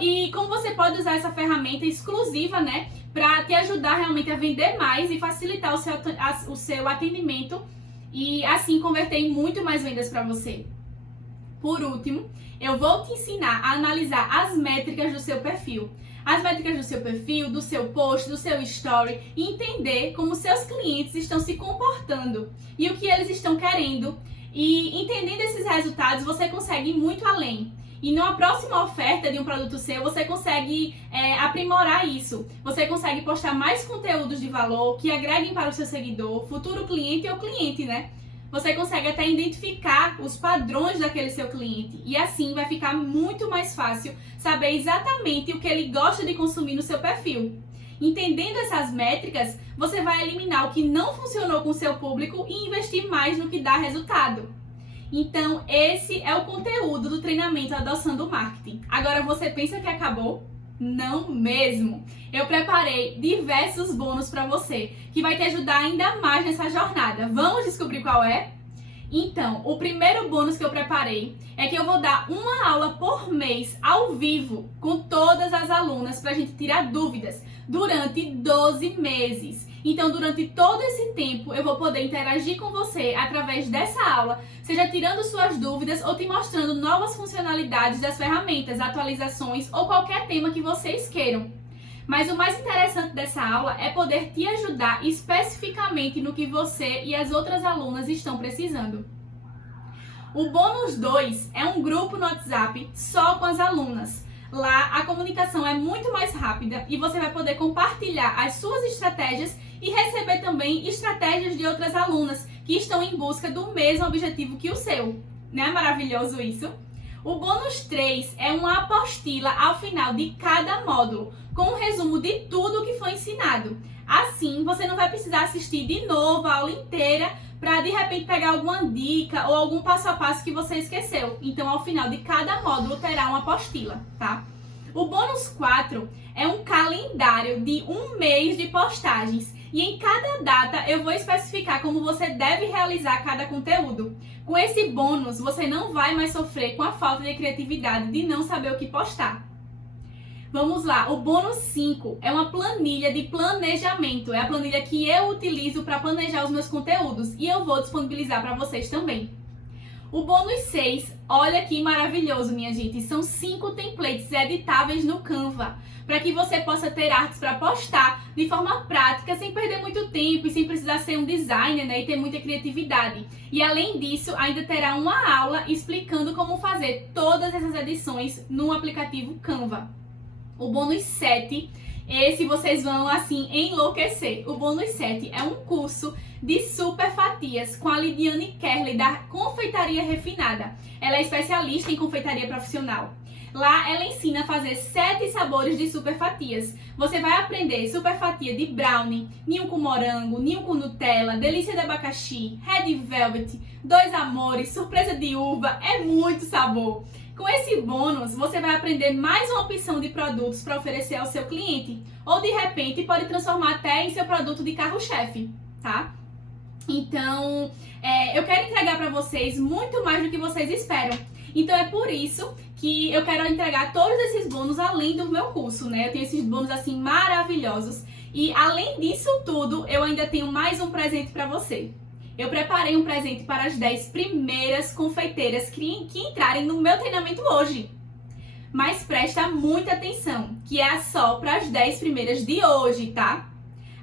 E como você pode usar essa ferramenta exclusiva, né? Para te ajudar realmente a vender mais e facilitar o seu atendimento e assim converter em muito mais vendas para você. Por último, eu vou te ensinar a analisar as métricas do seu perfil. As métricas do seu perfil, do seu post, do seu story e entender como seus clientes estão se comportando e o que eles estão querendo. E entendendo esses resultados, você consegue ir muito além. E numa próxima oferta de um produto seu, você consegue aprimorar isso. Você consegue postar mais conteúdos de valor que agreguem para o seu seguidor, futuro cliente ou cliente, né? Você consegue até identificar os padrões daquele seu cliente. E assim vai ficar muito mais fácil saber exatamente o que ele gosta de consumir no seu perfil. Entendendo essas métricas, você vai eliminar o que não funcionou com o seu público e investir mais no que dá resultado. Então, esse é o conteúdo do treinamento Adoçando o Marketing. Agora, você pensa que acabou? Não mesmo! Eu preparei diversos bônus para você, que vai te ajudar ainda mais nessa jornada. Vamos descobrir qual é? Então, o primeiro bônus que eu preparei é que eu vou dar uma aula por mês, ao vivo, com todas as alunas, para a gente tirar dúvidas, durante 12 meses. Então, durante todo esse tempo, eu vou poder interagir com você através dessa aula, seja tirando suas dúvidas ou te mostrando novas funcionalidades das ferramentas, atualizações ou qualquer tema que vocês queiram. Mas o mais interessante dessa aula é poder te ajudar especificamente no que você e as outras alunas estão precisando. O bônus 2 é um grupo no WhatsApp só com as alunas. Lá, a comunicação é muito mais rápida e você vai poder compartilhar as suas estratégias e receber também estratégias de outras alunas que estão em busca do mesmo objetivo que o seu. Não é maravilhoso isso? O bônus 3 é uma apostila ao final de cada módulo, com um resumo de tudo o que foi ensinado. Assim, você não vai precisar assistir de novo a aula inteira para de repente pegar alguma dica ou algum passo a passo que você esqueceu. Então, ao final de cada módulo terá uma apostila, tá? O bônus 4 é um calendário de um mês de postagens. E em cada data eu vou especificar como você deve realizar cada conteúdo. Com esse bônus, você não vai mais sofrer com a falta de criatividade de não saber o que postar. Vamos lá, o bônus 5 é uma planilha de planejamento. É a planilha que eu utilizo para planejar os meus conteúdos e eu vou disponibilizar para vocês também. O bônus 6, olha que maravilhoso, minha gente, são 5 templates editáveis no Canva, para que você possa ter artes para postar de forma prática, sem perder muito tempo e sem precisar ser um designer, né, e ter muita criatividade. E além disso, ainda terá uma aula explicando como fazer todas essas edições no aplicativo Canva. O bônus 7, esse vocês vão assim enlouquecer. O bônus 7 é um curso de super fatias com a Lidiane Kerley da Confeitaria Refinada. Ela é especialista em confeitaria profissional. Lá ela ensina a fazer 7 sabores de super fatias. Você vai aprender super fatia de brownie, ninho com morango, ninho com Nutella, delícia de abacaxi, red velvet, dois amores, surpresa de uva, é muito sabor. Com esse bônus, você vai aprender mais uma opção de produtos para oferecer ao seu cliente. Ou, de repente, pode transformar até em seu produto de carro-chefe, tá? Então, eu quero entregar para vocês muito mais do que vocês esperam. Então, é por isso que eu quero entregar todos esses bônus além do meu curso, né? Eu tenho esses bônus, assim, maravilhosos. E, além disso tudo, eu ainda tenho mais um presente para você. Eu preparei um presente para as 10 primeiras confeiteiras que entrarem no meu treinamento hoje. Mas presta muita atenção, que é só para as 10 primeiras de hoje, tá?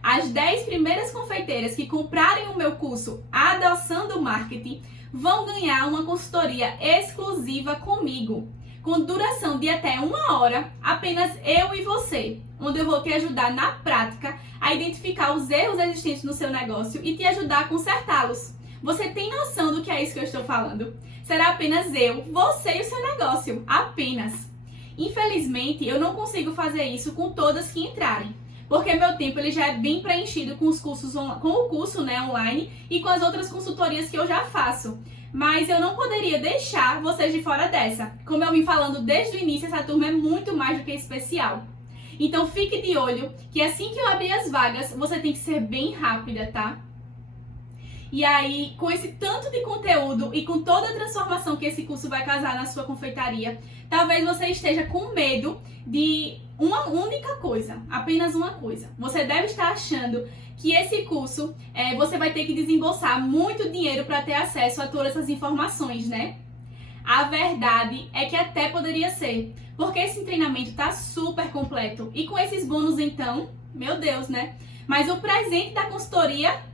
As 10 primeiras confeiteiras que comprarem o meu curso Adoçando o Marketing vão ganhar uma consultoria exclusiva comigo, com duração de até 1 hora, apenas eu e você, onde eu vou te ajudar na prática a identificar os erros existentes no seu negócio e te ajudar a consertá-los. Você tem noção do que é isso que eu estou falando? Será apenas eu, você e o seu negócio, apenas. Infelizmente, eu não consigo fazer isso com todas que entrarem, porque meu tempo ele já é bem preenchido com os cursos com o curso, né, online e com as outras consultorias que eu já faço. Mas eu não poderia deixar vocês de fora dessa. Como eu vim falando desde o início, essa turma é muito mais do que especial. Então fique de olho que assim que eu abrir as vagas, você tem que ser bem rápida, tá? E aí, com esse tanto de conteúdo e com toda a transformação que esse curso vai causar na sua confeitaria, talvez você esteja com medo de uma única coisa, apenas uma coisa. Você deve estar achando que esse curso, você vai ter que desembolsar muito dinheiro para ter acesso a todas essas informações, né? A verdade é que até poderia ser, porque esse treinamento tá super completo. E com esses bônus, então, meu Deus, né? Mas o presente da consultoria,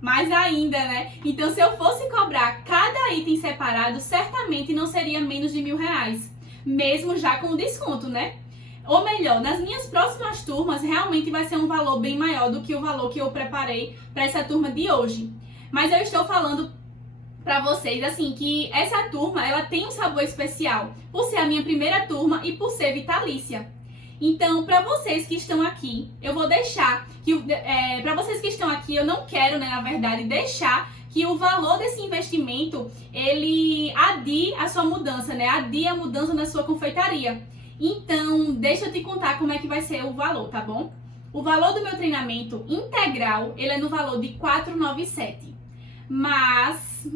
mais ainda, né? Então, se eu fosse cobrar cada item separado, certamente não seria menos de R$1.000, mesmo já com desconto, né? Ou melhor, nas minhas próximas turmas, realmente vai ser um valor bem maior do que o valor que eu preparei para essa turma de hoje. Mas eu estou falando para vocês, assim, que essa turma, ela tem um sabor especial, por ser a minha primeira turma e por ser vitalícia. Então, para vocês que estão aqui, eu vou deixar que para vocês que estão aqui, eu não quero, né, na verdade, deixar que o valor desse investimento, ele adie a sua mudança, né? Adie a mudança na sua confeitaria. Então, deixa eu te contar como é que vai ser o valor, tá bom? O valor do meu treinamento integral, ele é no valor de R$497. Mas,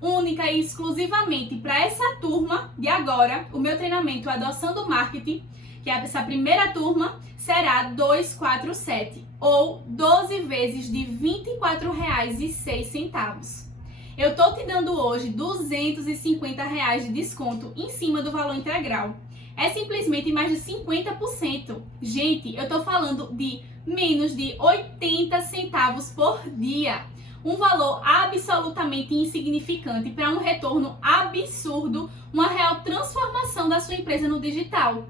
única e exclusivamente para essa turma de agora, o meu treinamento Adoçando Marketing, que é essa primeira turma, será R$247, ou 12 vezes de R$24,06. Eu tô te dando hoje R$250 de desconto em cima do valor integral. É simplesmente mais de 50%. Gente, eu tô falando de menos de 80 centavos por dia. Um valor absolutamente insignificante para um retorno absurdo, uma real transformação da sua empresa no digital.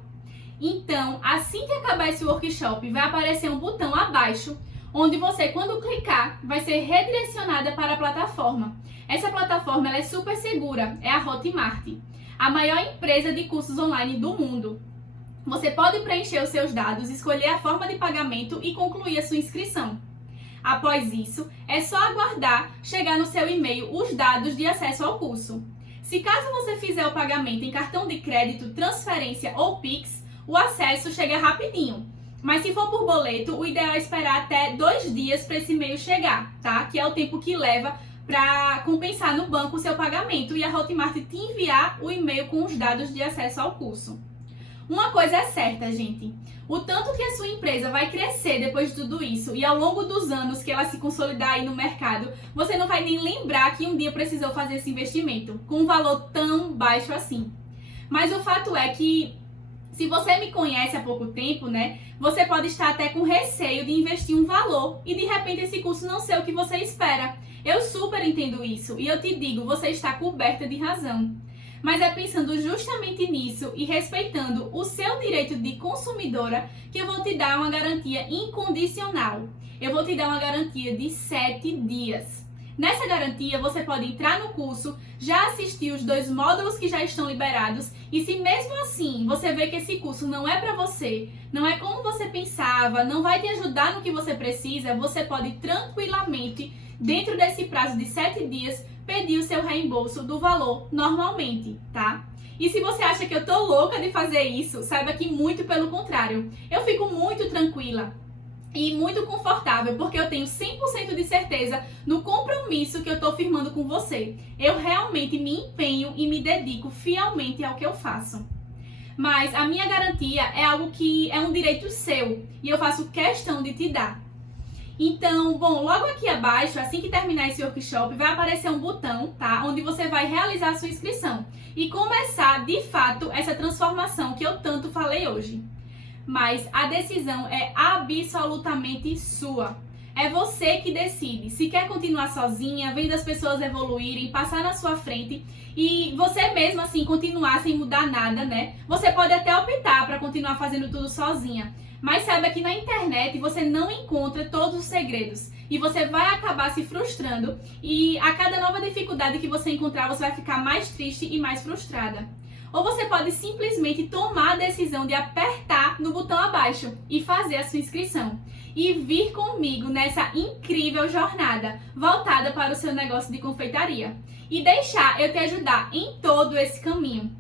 Então, assim que acabar esse workshop, vai aparecer um botão abaixo, onde você, quando clicar, vai ser redirecionada para a plataforma. Essa plataforma ela é super segura, é a Hotmart, a maior empresa de cursos online do mundo. Você pode preencher os seus dados, escolher a forma de pagamento e concluir a sua inscrição. Após isso, é só aguardar chegar no seu e-mail os dados de acesso ao curso. Se caso você fizer o pagamento em cartão de crédito, transferência ou Pix, o acesso chega rapidinho. Mas se for por boleto, o ideal é esperar até 2 dias para esse e-mail chegar, tá? Que é o tempo que leva para compensar no banco o seu pagamento e a Hotmart te enviar o e-mail com os dados de acesso ao curso. Uma coisa é certa, gente. O tanto que a sua empresa vai crescer depois de tudo isso e ao longo dos anos que ela se consolidar aí no mercado, você não vai nem lembrar que um dia precisou fazer esse investimento com um valor tão baixo assim. Mas o fato é que, se você me conhece há pouco tempo, né, você pode estar até com receio de investir um valor e de repente esse curso não ser o que você espera. Eu super entendo isso e eu te digo, você está coberta de razão. Mas é pensando justamente nisso e respeitando o seu direito de consumidora que eu vou te dar uma garantia incondicional. Eu vou te dar uma garantia de 7 dias. Nessa garantia, você pode entrar no curso, já assistir os 2 módulos que já estão liberados e se mesmo assim você vê que esse curso não é para você, não é como você pensava, não vai te ajudar no que você precisa, você pode tranquilamente, dentro desse prazo de 7 dias, pedir o seu reembolso do valor normalmente, tá? E se você acha que eu tô louca de fazer isso, saiba que muito pelo contrário. Eu fico muito tranquila e muito confortável, porque eu tenho 100% de certeza no compromisso que eu tô firmando com você. Eu realmente me empenho e me dedico fielmente ao que eu faço. Mas a minha garantia é algo que é um direito seu e eu faço questão de te dar. Então, bom, logo aqui abaixo, assim que terminar esse workshop, vai aparecer um botão, tá? Onde você vai realizar a sua inscrição e começar, de fato, essa transformação que eu tanto falei hoje. Mas a decisão é absolutamente sua. É você que decide se quer continuar sozinha, vendo as pessoas evoluírem, passar na sua frente e você mesmo assim continuar sem mudar nada, né? Você pode até optar para continuar fazendo tudo sozinha. Mas saiba que na internet você não encontra todos os segredos e você vai acabar se frustrando e a cada nova dificuldade que você encontrar você vai ficar mais triste e mais frustrada. Ou você pode simplesmente tomar a decisão de apertar no botão abaixo e fazer a sua inscrição. E vir comigo nessa incrível jornada voltada para o seu negócio de confeitaria. E deixar eu te ajudar em todo esse caminho.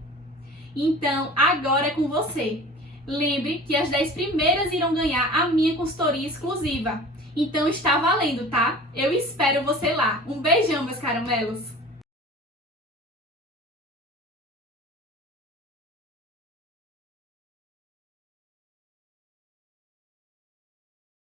Então, agora é com você. Lembre que as 10 primeiras irão ganhar a minha consultoria exclusiva. Então está valendo, tá? Eu espero você lá. Um beijão, meus caramelos!